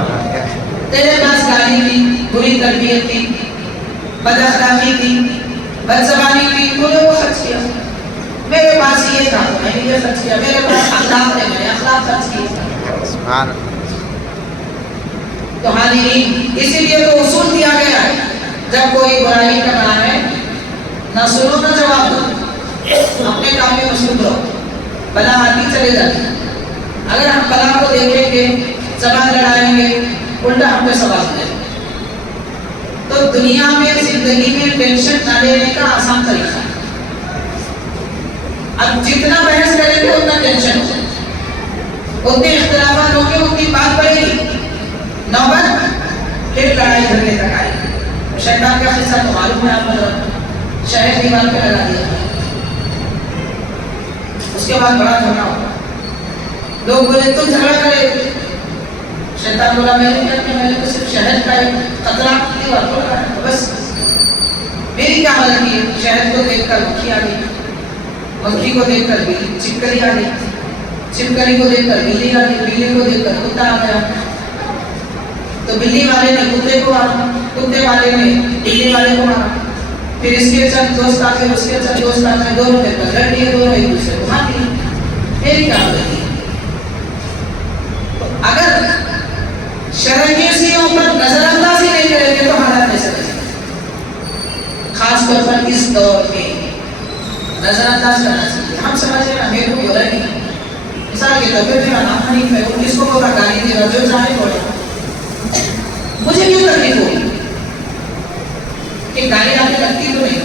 تیرے پاس گالی تھی، بری تربیت تھی، بد اخلاقی تھی، بد زبانی تھی، تو نے وہ خرچ کیا۔ میرے پاس یہ تھا تو میں نے یہ خرچ کیا، میرے پاس اخلاق ہے میں نے اخلاق خرچ کیا۔ سبحان اللہ۔ تو حاضرین اسی لیے تو اصول دیا گیا ہے جب کوئی برائی کا کام ہے نہ سنو نہ جواب دو، اپنے کام میں مصروف رہو، بلا آتی چلے جاتی۔ اگر ہم بلا کو دیکھیں گے، زبان لڑائیں گے، الٹا ہم پہ سوال کریں تو دنیا میں زندگی میں ٹینشن نہ لینے کا آسان طریقہ ہے۔ اب جتنا بحث کریں گے اتنا ٹینشن ہوگا، اتنے اختلافات ہوں گے، اتنی بات بڑھے گی، نوبت پھر لڑائی جھگڑے تک آئے گی۔ شیطان کا قصہ تو معلوم ہے آپ کو، شہر دیوار پہ لگا دیا، اس کے بعد بڑا جھگڑا ہوگا، لوگ بولے تم جھگڑا کرے، شیطان بولا میں نے کیا کہ میں نے تو صرف شہد کا ایک قطرہ دیوار کو لگایا بس، میری کیا مدد کی؟ شہد کو دیکھ کر مکھی آ گئی، مکھی کو دیکھ کر بلی چھپکلی آ گئی، چھپکلی کو دیکھ کر بلی آ گئی، بلی کو دیکھ کر کتا آ گیا، تو بلی والے نے کتے کو مارا، کتے والے نے بلی والے کو مارا، پھر اس کے چند دوست آ گئے، اس کے چند دوست آ گئے، دونوں پہ لڑ لیے، دونوں ایک دوسرے کو مار لیے، میری کیا مدد کی؟ اگر شرعیوں پر نظر اندازی نہیں کریں گے تو حالات ایسے رہیں گے۔ خاص طور پر اس دور میں نظر انداز کرنا چاہیے۔ ہم سمجھ رہے ہیں میرے کو بولا نہیں، مثال کے طور پہ میرا نام حنیف ہے، وہ کس کو بولا گالی دے رہا جو چاہے بولے، مجھے کیوں تکلیف ہوگی کہ گالی آنے لگتی تو نہیں،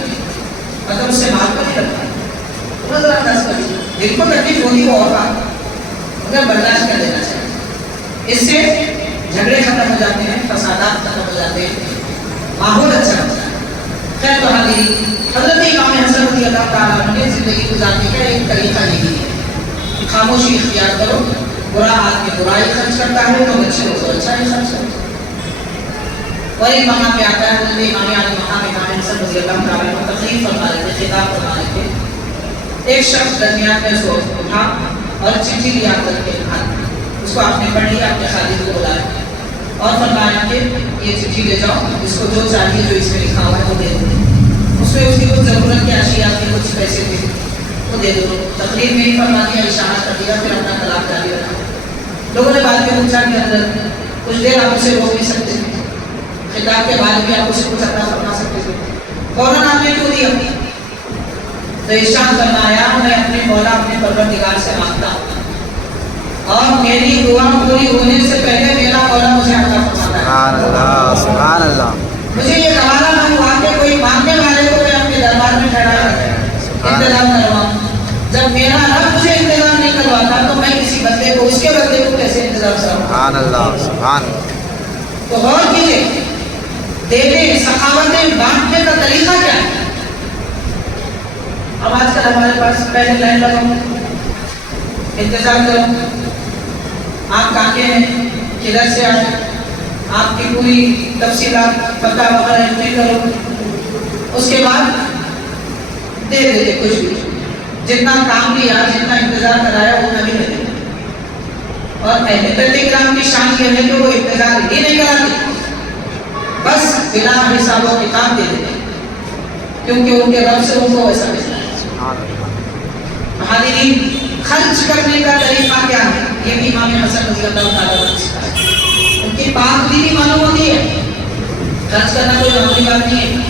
مطلب اس سے مار تو نہیں لگتا، نظر انداز کر دیا، دل کو تکلیف ہوگی وہ اور بات، مگر برداشت کر دینا چاہیے۔ اس سے جھگڑے ختم ہو جاتے ہیں، فسادات ختم ہو جاتے ہیں، ماحول اچھا ہوتا ہے۔ خیر تو حاضرین، حضرت امام حسن رضی اللہ تعالیٰ عنہ نے زندگی گزارنے کا ایک طریقہ یہی ہے، خاموشی اختیار کرو، برا آدمی برائی خرچ کرتا ہے تو اچھے ہو تو اچھا ہی خرچ کرتا ہے۔ اور ایک مقام پہ آتا ہے حضرت امام علی مقام امام حسن رضی اللہ تعالیٰ عنہ تقریر فرما رہے تھے، خطاب فرما رہے تھے، ایک شخص درمیان میں سو اٹھا اور چٹھی لیا حضرت کے ہاتھ، اس کو آپ نے پڑھ لیا، اپنے خادم کو بلایا اور فرمایا کہ یہ چٹھی لے جاؤ، اس کو جو چاہیے جو اس میں لکھا ہوا ہے وہ دے دو، اس میں اس کی کچھ ضرورت کے اشیاء کے کچھ پیسے تھے وہ دے دو۔ تقریر میں ہی فرما دیا، اشارہ کر دیا، پھر اپنا کلام جاری رکھا۔ لوگوں نے بعد میں پوچھا کہ حضرت کچھ دیر آپ اسے روک نہیں سکتے تھے، خطاب کے بعد بھی آپ اسے کچھ عطا فرما سکتے تھے، فوراً آپ نے کیوں دیا؟ تو ارشاد فرمایا میں اپنے مولا اپنے پروردگار سے مانگتا ہوں اور میری دعا پوری ہونے سے پہلے میرا مولا مجھے عطا فرماتا ہے۔ سبحان اللہ سبحان اللہ۔ مجھے یہ گوارا نہ ہوا کہ کوئی مانگنے والے کو میں اپنے دربار میں ٹھہرایا انتظام کرواؤں، جب میرا رب مجھے انتظام نہیں کرواتا تو میں کسی بندے کو اس کے بندے کو کیسے انتظام کراؤں؟ سبحان اللہ سبحان اللہ۔ تو غور کیجیے، دینے سخاوتیں بانٹنے کا طریقہ کیا ہے؟ اب آج کل ہمارے پاس پہلے لائن لگاؤ، انتظار کرو، آپ کاکے ہیں کدھر سے آئے، آپ کی پوری تفصیلات پتہ وغیرہ انٹری کرو، اس کے بعد دے دیتے کچھ بھی، جتنا کام لیا جتنا انتظار کرایا اتنا بھی نہیں دیتے۔ اور اہل بیت کرام کی شان یہ ہے کہ وہ انتظار ہی نہیں کراتے، بس بنا حساب و کتاب دے دیتے، کیونکہ ان کے رب سے ان کو ویسا ملتا ہے۔ حاضرین، خرچ کرنے کا طریقہ کیا ہے؟ یہ بھی امام حسن رضی اللہ تعالیٰ عنہ سکھایا ہے، ان کی پاک دلی معلوم ہوتی ہے، خرچ کرنا کوئی معمولی بات نہیں ہے۔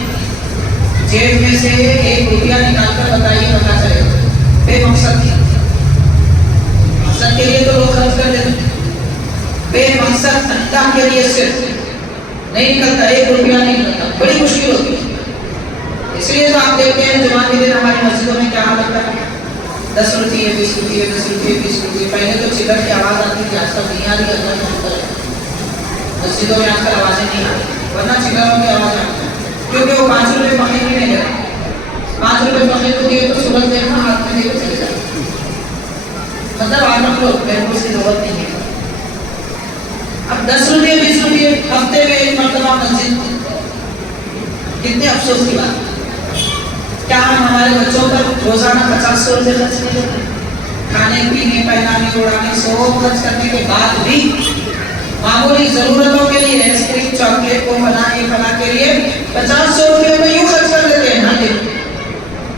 جیب میں سے 1 روپیہ نکال کر بتائیے پتہ چلے بے مقصد کیا، مقصد کے لیے تو لوگ خرچ کر دیتے، بے مقصد اللہ کے لیے صرف نہیں نکلتا، 1 روپیہ نہیں نکلتا، بڑی مشکل ہوتی ہے۔ اس لیے تو آپ دیکھتے ہیں جمعہ کے دن ہماری مسجدوں میں کیا لگتا ہے، 10 روپیے 20 روپیے 10 روپیے 20 روپیے، پہلے تو چلر کی آواز آتی تھی، آج کل نہیں آ رہی، اللہ کا شکر ہے۔ مسجدوں میں آج کل آوازیں نہیں آتی، ورنہ چنگاروں کی آواز آتی ہے، کیونکہ وہ 5 روپے فقیر بھی نہیں کرتے، 5 روپے فقیر کو دیے تو صبح دیکھنا ہاتھ میں دے کے چلے جاتے، مطلب آپ لوگ میرے کو اس کی ضرورت نہیں ہے۔ اب 10 روپے 20 روپے ہفتے میں ایک مرتبہ مسجد، کتنے افسوس کی بات ہے۔ کیا ہم ہمارے بچوں پر روزانہ 50-100 روپے خرچ نہیں کرتے؟ کھانے پینے پہنانے اڑانے سب خرچ کرنے کے بعد بھی معمولی ضرورتوں کے لیے آئس کریم چاکلیٹ کو بنا کے لیے 50-100 روپے تو یوں خرچ کر دیتے ہیں ہر دن،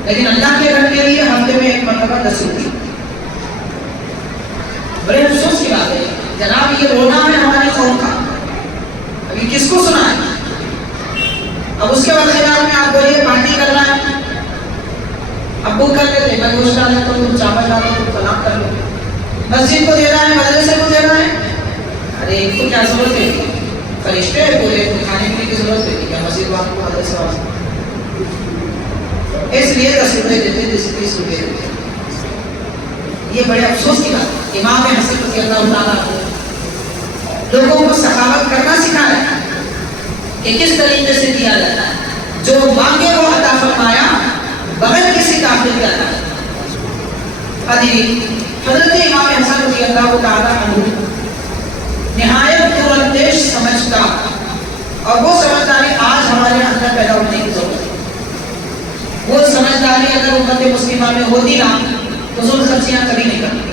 لیکن اللہ کے گھر کے لیے ہفتے میں ایک مرتبہ 10 روپے، بڑے افسوس کی بات ہے جناب۔ یہ رونا ہے ہمارے قوم کا، ابھی کس کو سنا ہے؟ اب اس کے خیال میں آپ بولیے پارٹی کرنا ہے، ابو کر لیتے میں گوشت ڈال دیتا ہوں، چاول ڈال دیتا ہوں، فلاں کر لو، مسجد کو دینا ہے، مدرسے کو دینا ہے، ارے ایک تو کیا ضرورت ہے؟ فرشتے ہیں پورے، کھانے پینے کی ضرورت ہے کیا مسجد والوں کو مدرسے والوں کو؟ اس لیے 10 روپے دیتے 30 روپے دیتے۔ یہ بڑے افسوس کی بات ہے۔ امام حسن رضی اللہ تعالیٰ لوگوں کو سخاوت کرنا سکھایا کہ کس طریقے سے دیا جاتا ہے، جو مانگے وہ عطا فرمایا بغیر کسی کافر کے عطا۔ حضرت امام حسن رضی اللہ تعالیٰ عنہ نہایت دور سمجھتا، اور وہ سمجھداری آج ہمارے اندر پیدا ہونے کی ضرورت ہے۔ وہ سمجھداری اگر امت مسلمہ میں ہوتی نا، فضول خرچیاں کبھی نہیں کرتی۔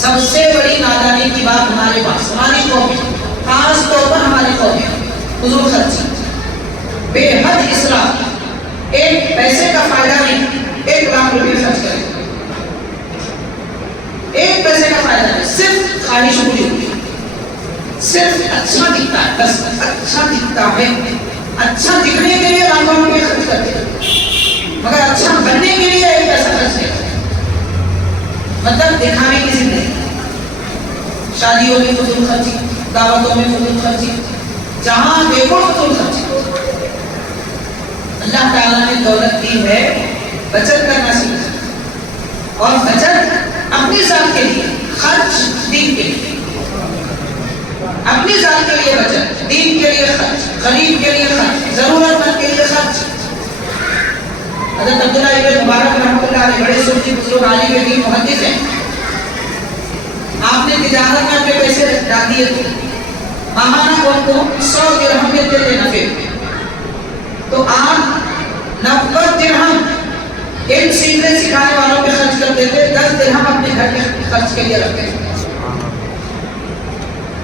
سب سے بڑی نادانی کی بات ہمارے پاس، ہماری قوم میں، خاص طور پر ہماری قوم میں فضول خرچی، بے حد اسراف، ایک پیسے کا فائدہ نہیں، 1 لاکھ روپے خرچ کریں، 1 پیسے کا فائدہ نہیں، صرف خواہش پوری ہوتی ہے، صرف اچھا دکھتا ہے، بس اچھا دکھتا ہے، اچھا دکھنے کے لیے لاکھوں روپے خرچ کرتے ہیں، مگر اچھا بننے کے لیے 1 پیسہ خرچ نہیں کرتے، مطلب دکھانے کی زندگی۔ شادیوں میں فضول خرچی، دعوتوں میں فضول خرچی، جہاں دیکھو فضول خرچی۔ اللہ تعالیٰ نے دولت دی ہے، بچت کرنا سیکھا، اور بچت اپنی ذات کے لیے، خرچ دین کے لیے، اپنی ذات کے لیے بچت، دین کے لیے خرچ، غریب کے لیے خرچ، ضرورت مند کے لیے خرچ۔ حضرت عبداللہ ابن مبارک رحمۃ اللہ علیہ بڑے صوفی بزرگ عالم دین محدث ہیں، آپ نے تجارت میں اپنے پیسے ڈال دیے تھے، ماہانہ کو 100 درہم دیتے تھے نفع، تو آپ 90 درہم ایک سیکھنے سکھانے والوں پہ خرچ کرتے تھے، 10 درہم اپنے گھر میں خرچ کے لیے رکھتے تھے۔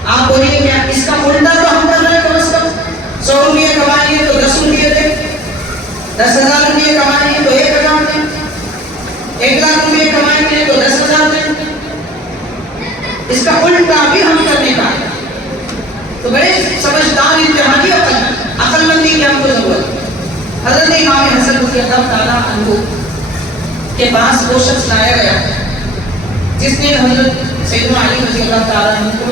آپ بولیے کیا اس کا الٹا تو ہم کر رہے ہیں؟ کم از کم 100 روپے کمائیں گے تو 10 روپے دیں، 10,000 روپے کمائیں گے تو 1,000 دیں، 1 لاکھ روپے کمائیں گے تو 10,000 دیں، اس کا الٹا بھی ہم کرنے کا ہے۔ تو بڑے سمجھدار انتہائی عقل مندی کی ہم کو ضرورت ہے۔ حضرت امام حسن رضی اللہ تعالیٰ عنہ کے پاس وہ شخص لایا گیا جس نے حضرت سیدنا علی رضی اللہ تعالیٰ عنہ کو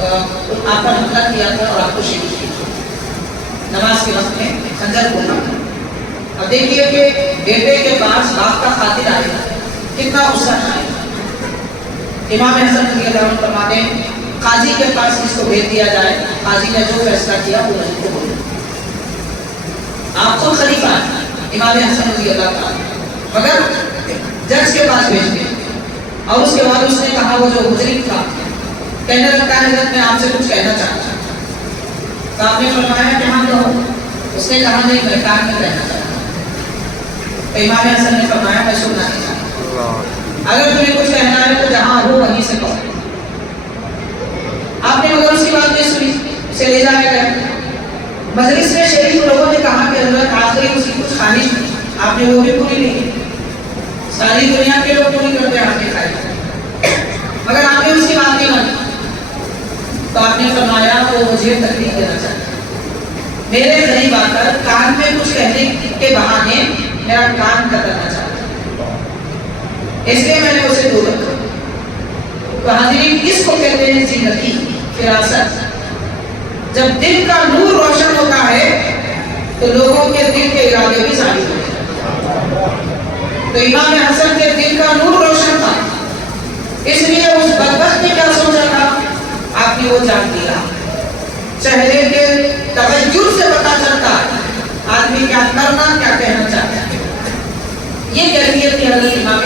آپ پر حملہ کیا تھا اور آپ کو شہید کیا، نماز کے وقت میں خنجر بولا۔ اب دیکھیے کہ بیٹے کے پاس باپ کا قاتل آئے گا، کتنا غصہ آئے گا۔ امام حسن رضی اللہ عنہ فرماتے ہیں قاضی کے پاس اس کو بھیج دیا جائے، قاضی نے جو فیصلہ کیا وہ نہیں کو بولے۔ آپ کو خلیفہ امام حسن رضی اللہ تعالیٰ مگر جج کے پاس بھیج دیا، اور اس کے بعد اس نے کہا، وہ جو مجرم تھا کہنے لگتا ہے حضرت میں آپ سے کچھ کہنا چاہتا ہوں، تو آپ نے فرمایا کہ ہاں کہو۔ اس نے کہا نہیں میں کان میں کہنا چاہتا ہوں، تو امام حسن نے فرمایا میں سننا نہیں چاہتا، اگر تمہیں کچھ کہنا ہے تو جہاں ہو وہیں سے کہو۔ آپ نے مگر اس کی بات نہیں سنی، اسے لے جانے گئے۔ مجلس میں شریف لوگوں نے کہا کہ حضرت آخری اس کی کچھ خواہش تھی، آپ نے وہ بھی پوری نہیں کی، ساری دنیا کے لوگ پوری کرتے آپ کے خواہش، مگر آپ نے اس کی بات نہیں مانی۔ تو آپ نے فرمایا وہ مجھے تکلیف دینا چاہتا ہے، میرے قریب آ کر کان میں کچھ کہنے کے بہانے میرا کان کترنا چاہتا ہے، اس لیے میں نے اسے دور رکھا۔ تو حاضرین اس کو کہتے ہیں زندگی فراست۔ جب دل کا نور روشن ہوتا ہے تو لوگوں کے دل کے ارادے بھی ظاہر ہوتے ہیں۔ تو امام حسن کے دل کا نور روشن تھا، اس لیے اس بدبخت نے کیا سوچا تھا آپ نے وہ جان دیا، چہرے کے تغیر سے پتہ چلتا ہے آدمی کیا کرنا کیا کہنا چاہتا ہے. یہ کیفیت کی حضرت امام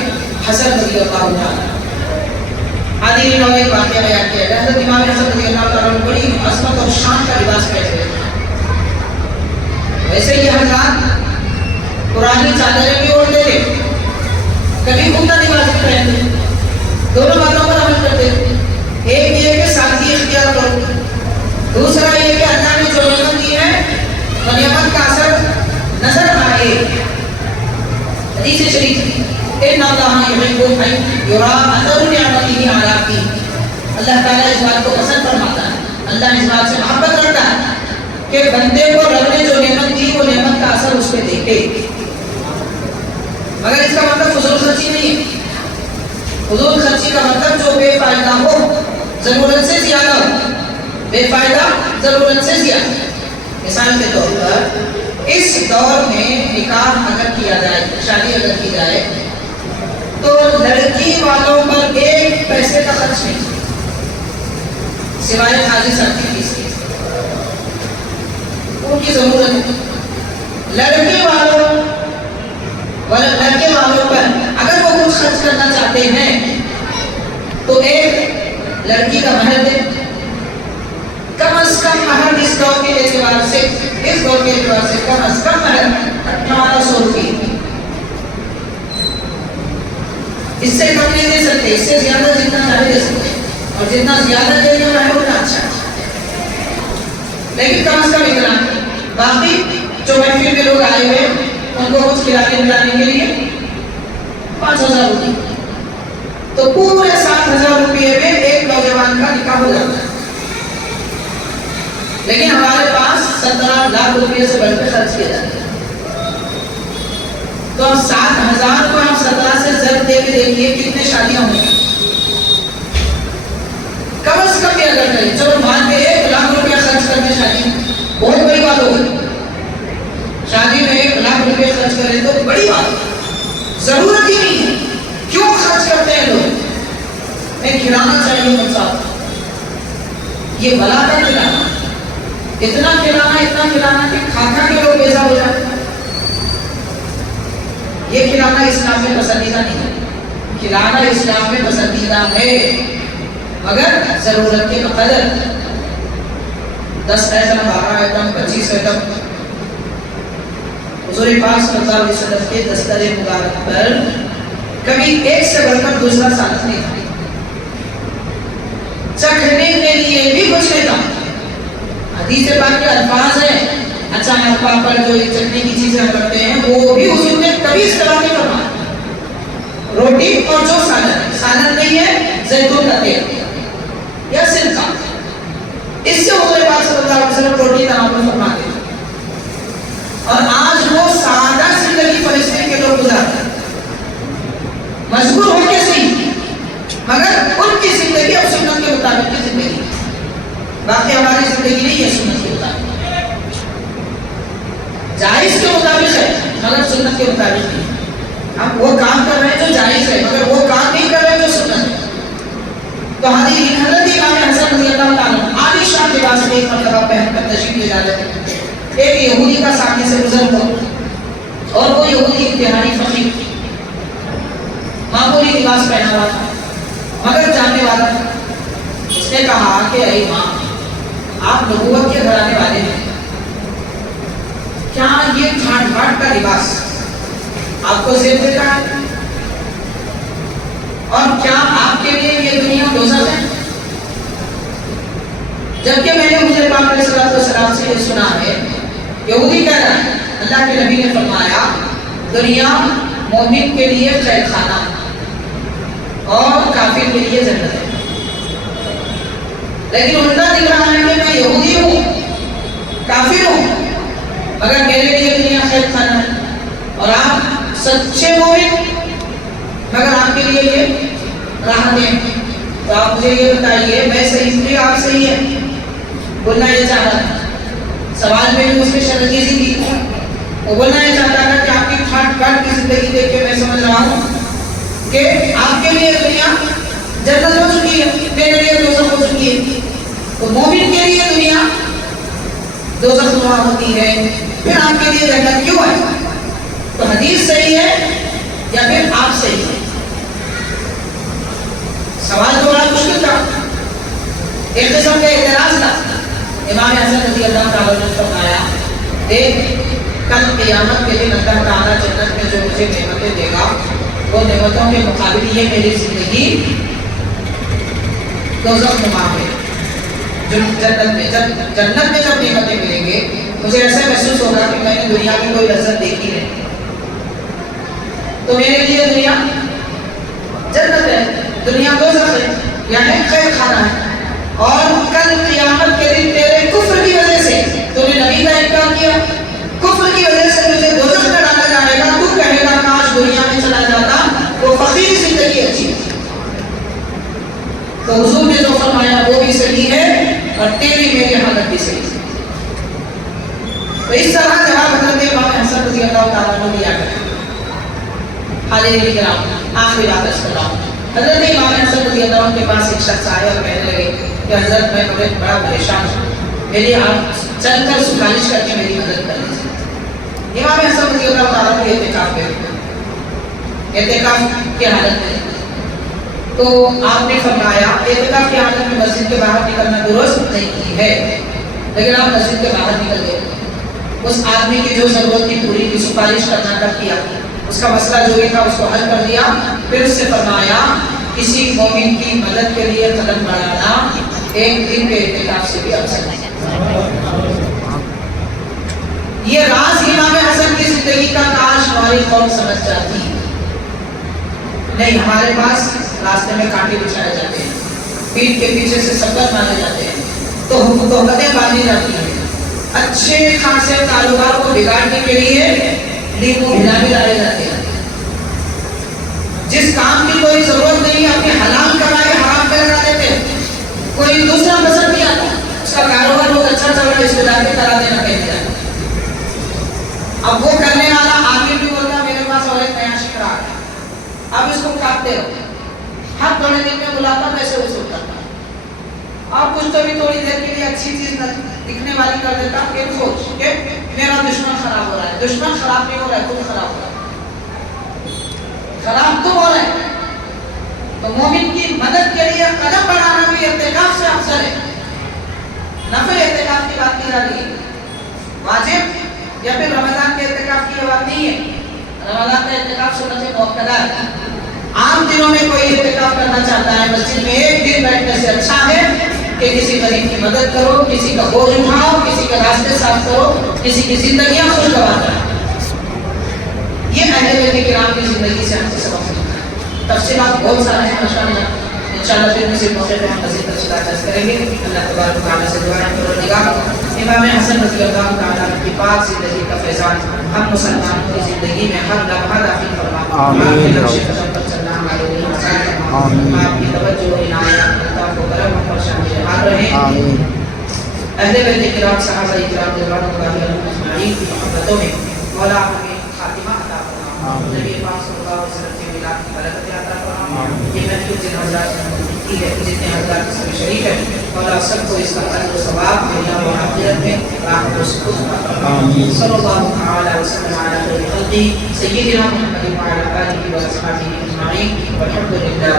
حسن رضی اللہ عنہ. حاضرین اور ایک واقعہ بیان کیا ہے. حضرت امام حسن رضی اللہ تعالیٰ عنہ بڑی عظمت اور شان کا لباس پہنے ہوئے. ویسے یہ حضرات پرانی چادریں بھی اوڑھتے تھے, کبھی عمدہ لباس بھی پہنتے, دونوں باتوں پر عمل کرتے. ایک یہ کہ سادگی اختیار کرو, دوسرا یہ کہ اللہ نے جو نعمت دی ہے وہ نعمت کا اثر نظر آئے. حدیث شریف ان اللہ یحب ان یرا اثر نعمته علی. اللہ تعالیٰ اس بات کو پسند فرماتا ہے, اللہ اس بات سے محبت رکھتا ہے کہ بندے کو رب نے جو نعمت دی وہ نعمت کا اثر اس پہ دیکھے. مگر اس کا مطلب فضول خرچی نہیں ہے. فضول خرچی کا مطلب جو بے فائدہ ہو, ضرورت سے زیادہ ہو, بے فائدہ ضرورت سے زیادہ. مثال کے طور پر اس دور میں نکاح اگر کیا جائے, شادی اگر کی جائے, تو لڑکی والوں پر ایک پیسے کا خرچ نہیں سوائے حاضر صاحب کی فیس کی. ان کی ضرورت ہے. لڑکے والوں پر اگر وہ کچھ خرچ کرنا چاہتے ہیں تو ایک لڑکی کا مہر دے. کم از کم مہر اس دور کے اعتبار سے کم از کم مہر 1800 روپئے. اس سے کم نہیں دے سکتے, اس سے زیادہ جتنا چاہے دے سکتے, اور جتنا زیادہ دے گا ہے اتنا اچھا. لیکن کم از کم اتنا. باقی جو محفل میں لوگ آئے ہوئے ان کو کچھ کھلانے پلانے کے لیے 5000 روپئے, تو پورے 7000 روپئے میں ایک نوجوان کا نکاح ہو جاتا ہے. لیکن ہمارے پاس 17 لاکھ روپئے سے بڑھ کے خرچ کیا جاتا ہے. تو 7000 کو ہم 17 سے ضرب دے کے دیکھیے کتنے شادیاں ہوں گی. کم از کم یہ اگر کریں, چلو مان کے 1 لاکھ روپیہ خرچ کرنے شادی بہت بڑی بات ہوگی. شادی میں 1 لاکھ روپے خرچ کریں تو بڑی بات, ضرورت ہی نہیں ہے. کیوں خرچ کرتے ہیں لوگ؟ میں کھلانا چاہیے مجھ صاحب, یہ بلا کا کھلانا, اتنا کھلانا کہ کھا کے لوگ بیزا ہو جائے. یہ کھلانا اسلام میں پسندیدہ نہیں ہے. کھلانا اسلام میں پسندیدہ ہے مگر ضرورت کے بقدر. 10 ایٹم, 12 ایٹم, 25 ایٹم. حضور پاک صلی اللہ علیہ وسلم کے دستر مبارک پر کبھی ایک سے بڑھ کر دوسرا سالت نہیں تھا. چکھنے کے لیے بھی کچھ نہیں تھا. حدیث پاک کے الفاظ ہیں, اچانک پاپڑ جو چٹنی کی چیزیں ہم کرتے ہیں وہ بھی حضور نے کبھی استعمال نہیں فرمایا. روٹی اور جو سالن نہیں ہے, زیتون کا تیل یا سرکہ, اس سے حضور پاک صلی اللہ علیہ وسلم روٹی تناول فرماتے ہیں. اور آج وہ سادہ زندگی فلسطین کے لوگ گزارتے ہیں, مجبور ہو کے صحیح, مگر ان کی زندگی اب سنت کے مطابق کی زندگی. باقی ہماری زندگی نہیں ہے سنت کے مطابق, جائز کے مطابق ہے مگر سنت کے مطابق نہیں. ہم وہ کام کر رہے ہیں جو جائز ہے مگر وہ کام نہیں کر رہے جو سنت ہے. تو حضرت امام حسن رضی اللہ تعالیٰ عالی شان لباس میں ایک مرتبہ پہن کر تشریف لے جاتے ہیں. ایک یہودی کا سامنے سے گزر ہوا اور وہ یہودی انتہائی فقیر, معمولی لباس پہنا ہوا تھا مگر جاننے والا تھا. اس نے کہا کہ اے امام, آپ نبوت کے گھرانے والے ہیں, کیا یہ ٹھاٹ بھاٹ کا لباس آپ کو زیب دیتا ہے؟ اور کیا آپ کے لیے یہ دنیا دوزخ ہے؟ جبکہ میں نے حضور پاک علیہ السلام سے یہ سنا ہے, یہودی کہہ رہا ہے اللہ کے نبی نے فرمایا دنیا مومن کے لیے قید خانہ اور کافر کے لیے جنت ہے. لیکن الٹا دکھ رہا ہے کہ میں یہودی ہوں, کافر ہوں, مگر میرے لیے دنیا قید خانہ ہے. اور آپ سچے مومن مگر آپ کے لیے یہ راحت ہے. تو آپ مجھے یہ بتائیے میں صحیح ہوں یا آپ صحیح ہیں؟ بولنا یہ چاہ رہا تھا, سوال میں بھی اس میں شرنگیزی تھی. وہ بولنا یہ چاہتا تھا کہ آپ کی ٹھاٹ باٹ کی زندگی دیکھ کے میں سمجھ رہا ہوں کہ آپ کے لیے دنیا جنت ہو چکی ہے, میرے لیے دوزخ ہو چکی ہے. تو مومن کے لیے دنیا دوزخ نما ہوتی ہے، پھر آپ کے لیے جنت کیوں ہے؟ تو حدیث صحیح ہے یا پھر آپ صحیح ہے؟ سوال تو بڑا مشکل تھا، ایک قسم کا اعتراض تھا۔ امام حسن رضی اللہ تعالیٰ نے فرمایا دیکھ کل قیامت کے دن اللہ تعالیٰ جنت میں جو مجھے نعمتیں دے گا وہ نعمتوں کے مقابل یہ میری زندگی دوزخ نما ہے۔ جنت میں جب نعمتیں ملیں گے مجھے ایسا محسوس ہوگا کہ میں نے دنیا میں کوئی لذت دیکھی نہیں، تو میرے لیے دنیا جنت ہے، دنیا دوزخ ہے، یعنی خیر خانہ ہے۔ اور کل قیامت کے دن تیرے کفر کی وجہ سے تو نے نبی کا انکار کیا، کفر کی وجہ سے تجھے دوزخ میں ڈالا جائے گا، تو کہے گا کاش دنیا میں چلا جاتا، وہ فقیر زندگی اچھی ہے۔ تو حضور نے جو فرمایا وہ بھی صحیح ہے اور تیری میری حالت بھی صحیح ہے۔ تو اس طرح جواب حضرت امام حسن رضی اللہ تعالیٰ عنہ دیا کرتے۔ حاضرین کرام، آخری بات عرض کر رہا ہوں، حضرت امام حسن رضی اللہ عنہ کے پاس ایک شخص آئے اور کہنے لگے کہ حضرت میں بڑا پریشان ہوں، میری آپ چل کر سفارش کر کے میری مدد کر لیجیے۔ امام حسن رضی اللہ تعالیٰ کو اعتکاف کی حالت میں، تو آپ نے فرمایا اعتکاف کی حالت میں مسجد کے باہر نکلنا درست نہیں ہے، لیکن آپ مسجد کے باہر نکل گئے، اس آدمی کی جو ضرورت تھی پوری کی، سفارش کرنا کر کیا، اس کا مسئلہ جو بھی تھا اس کو حل کر دیا، پھر اس سے فرمایا کسی مومن کی مدد کے لیے قدم بڑھانا ایک دن کے اعتکاف سے بھی افضل ہے۔ یہ راز امام حسن کی زندگی کا کاش ہماری قوم سمجھ جاتی، نہیں ہمارے پاس راستے میں کانٹے بچھائے جاتے ہیں، پیٹ کے پیچھے سے سبقت مانے جاتے ہیں، تو تہمتیں باندھی جاتی ہیں، اچھے خاصے کاروبار کو بگاڑنے کے لیے لیمو بھلا بھی ڈالے جاتے ہیں، جس کام کی کوئی ضرورت نہیں اپنے حلال کمائے حرام پہ لگا دیتے ہیں، کوئی دوسرا پسند نہیں آتا، اس کا کاروبار بہت اچھا چل رہا ہے، اس کو جا کے کرا دینا کہتے ہیں۔ اب وہ کرنے والا آدمی بھی بولتا میرے پاس اور ایک نیا شکرا ہے، اب اس کو کاٹتے رہو، ہر تھوڑے دن میں بلاتا پیسے وصول کرتا، اور کچھ تو بھی تھوڑی دیر کے لیے اچھی چیز دکھنے والی کر دیتا کہ سوچ کہ میرا دشمن خراب ہو رہا ہے، دشمن خراب نہیں ہو رہا ہے، خود خراب ہو رہا ہے، خراب تم ہو رہا ہے۔ تو مومن کی مدد کے لیے قدم بڑھانا بھی اعتکاف سے افضل ہے۔ نفل اعتکاف کی بات کی جا رہی ہے، واجب یا پھر رمضان کے اعتکاف کی یہ بات نہیں ہے، رمضان کا اعتکاف سنت مؤکدہ ہے۔ عام دنوں میں کوئی اعتکاف کرنا چاہتا ہے مسجد میں ایک دن بیٹھنے سے اچھا ہے کہ کسی غریب کی مدد کرو، کسی کا بوجھ اٹھاؤ، کسی کے راستے صاف کرو، کسی کی زندگیاں خوشگوار کرو۔ یہ اہل بیت کرام کی زندگی سے ہم سے سبق ملتا ہے۔ تفصیلات بہت سارے ہیں ماشاءاللہ، انشاءاللہ پھر کسی موقع پہ ہم مزید تفصیلات عرض کریں گے۔ اللہ تبارک و تعالیٰ سے دعا ہے پروردگار امام حسن رضی اللہ تعالیٰ کی پاک زندگی کا فیضان ہم مسلمانوں کی زندگی میں ہر لمحہ داخل فرما، آپ کی نقش قدم پر چلنا ہمارے لیے آسان فرما، آپ کی توجہ و عنایت اللہ و کرم ہم پر شامل حال رہے۔ اہل بیت کرام صحابہ کرام رضوان اللہ علیہم اجمعین کی محبتوں میں مولا ہمیں خاتمہ عطا فرما، نبی پاک صلی اللہ علیہ وسلم کی میلاد کی برکت عطا فرما۔ یہ محفل جن حضرات نے کی ہے، جتنے حضرات اس میں شریک ہیں، مولا سب کو اس کا اجر و ثواب دنیا و آخرت میں راحت و سکون عطا فرما۔ صلی اللہ تعالی وسلم علی خیر خلقہ سیدنا محمد وعلی آلہ و اصحابہ اجمعین والحمد للہ۔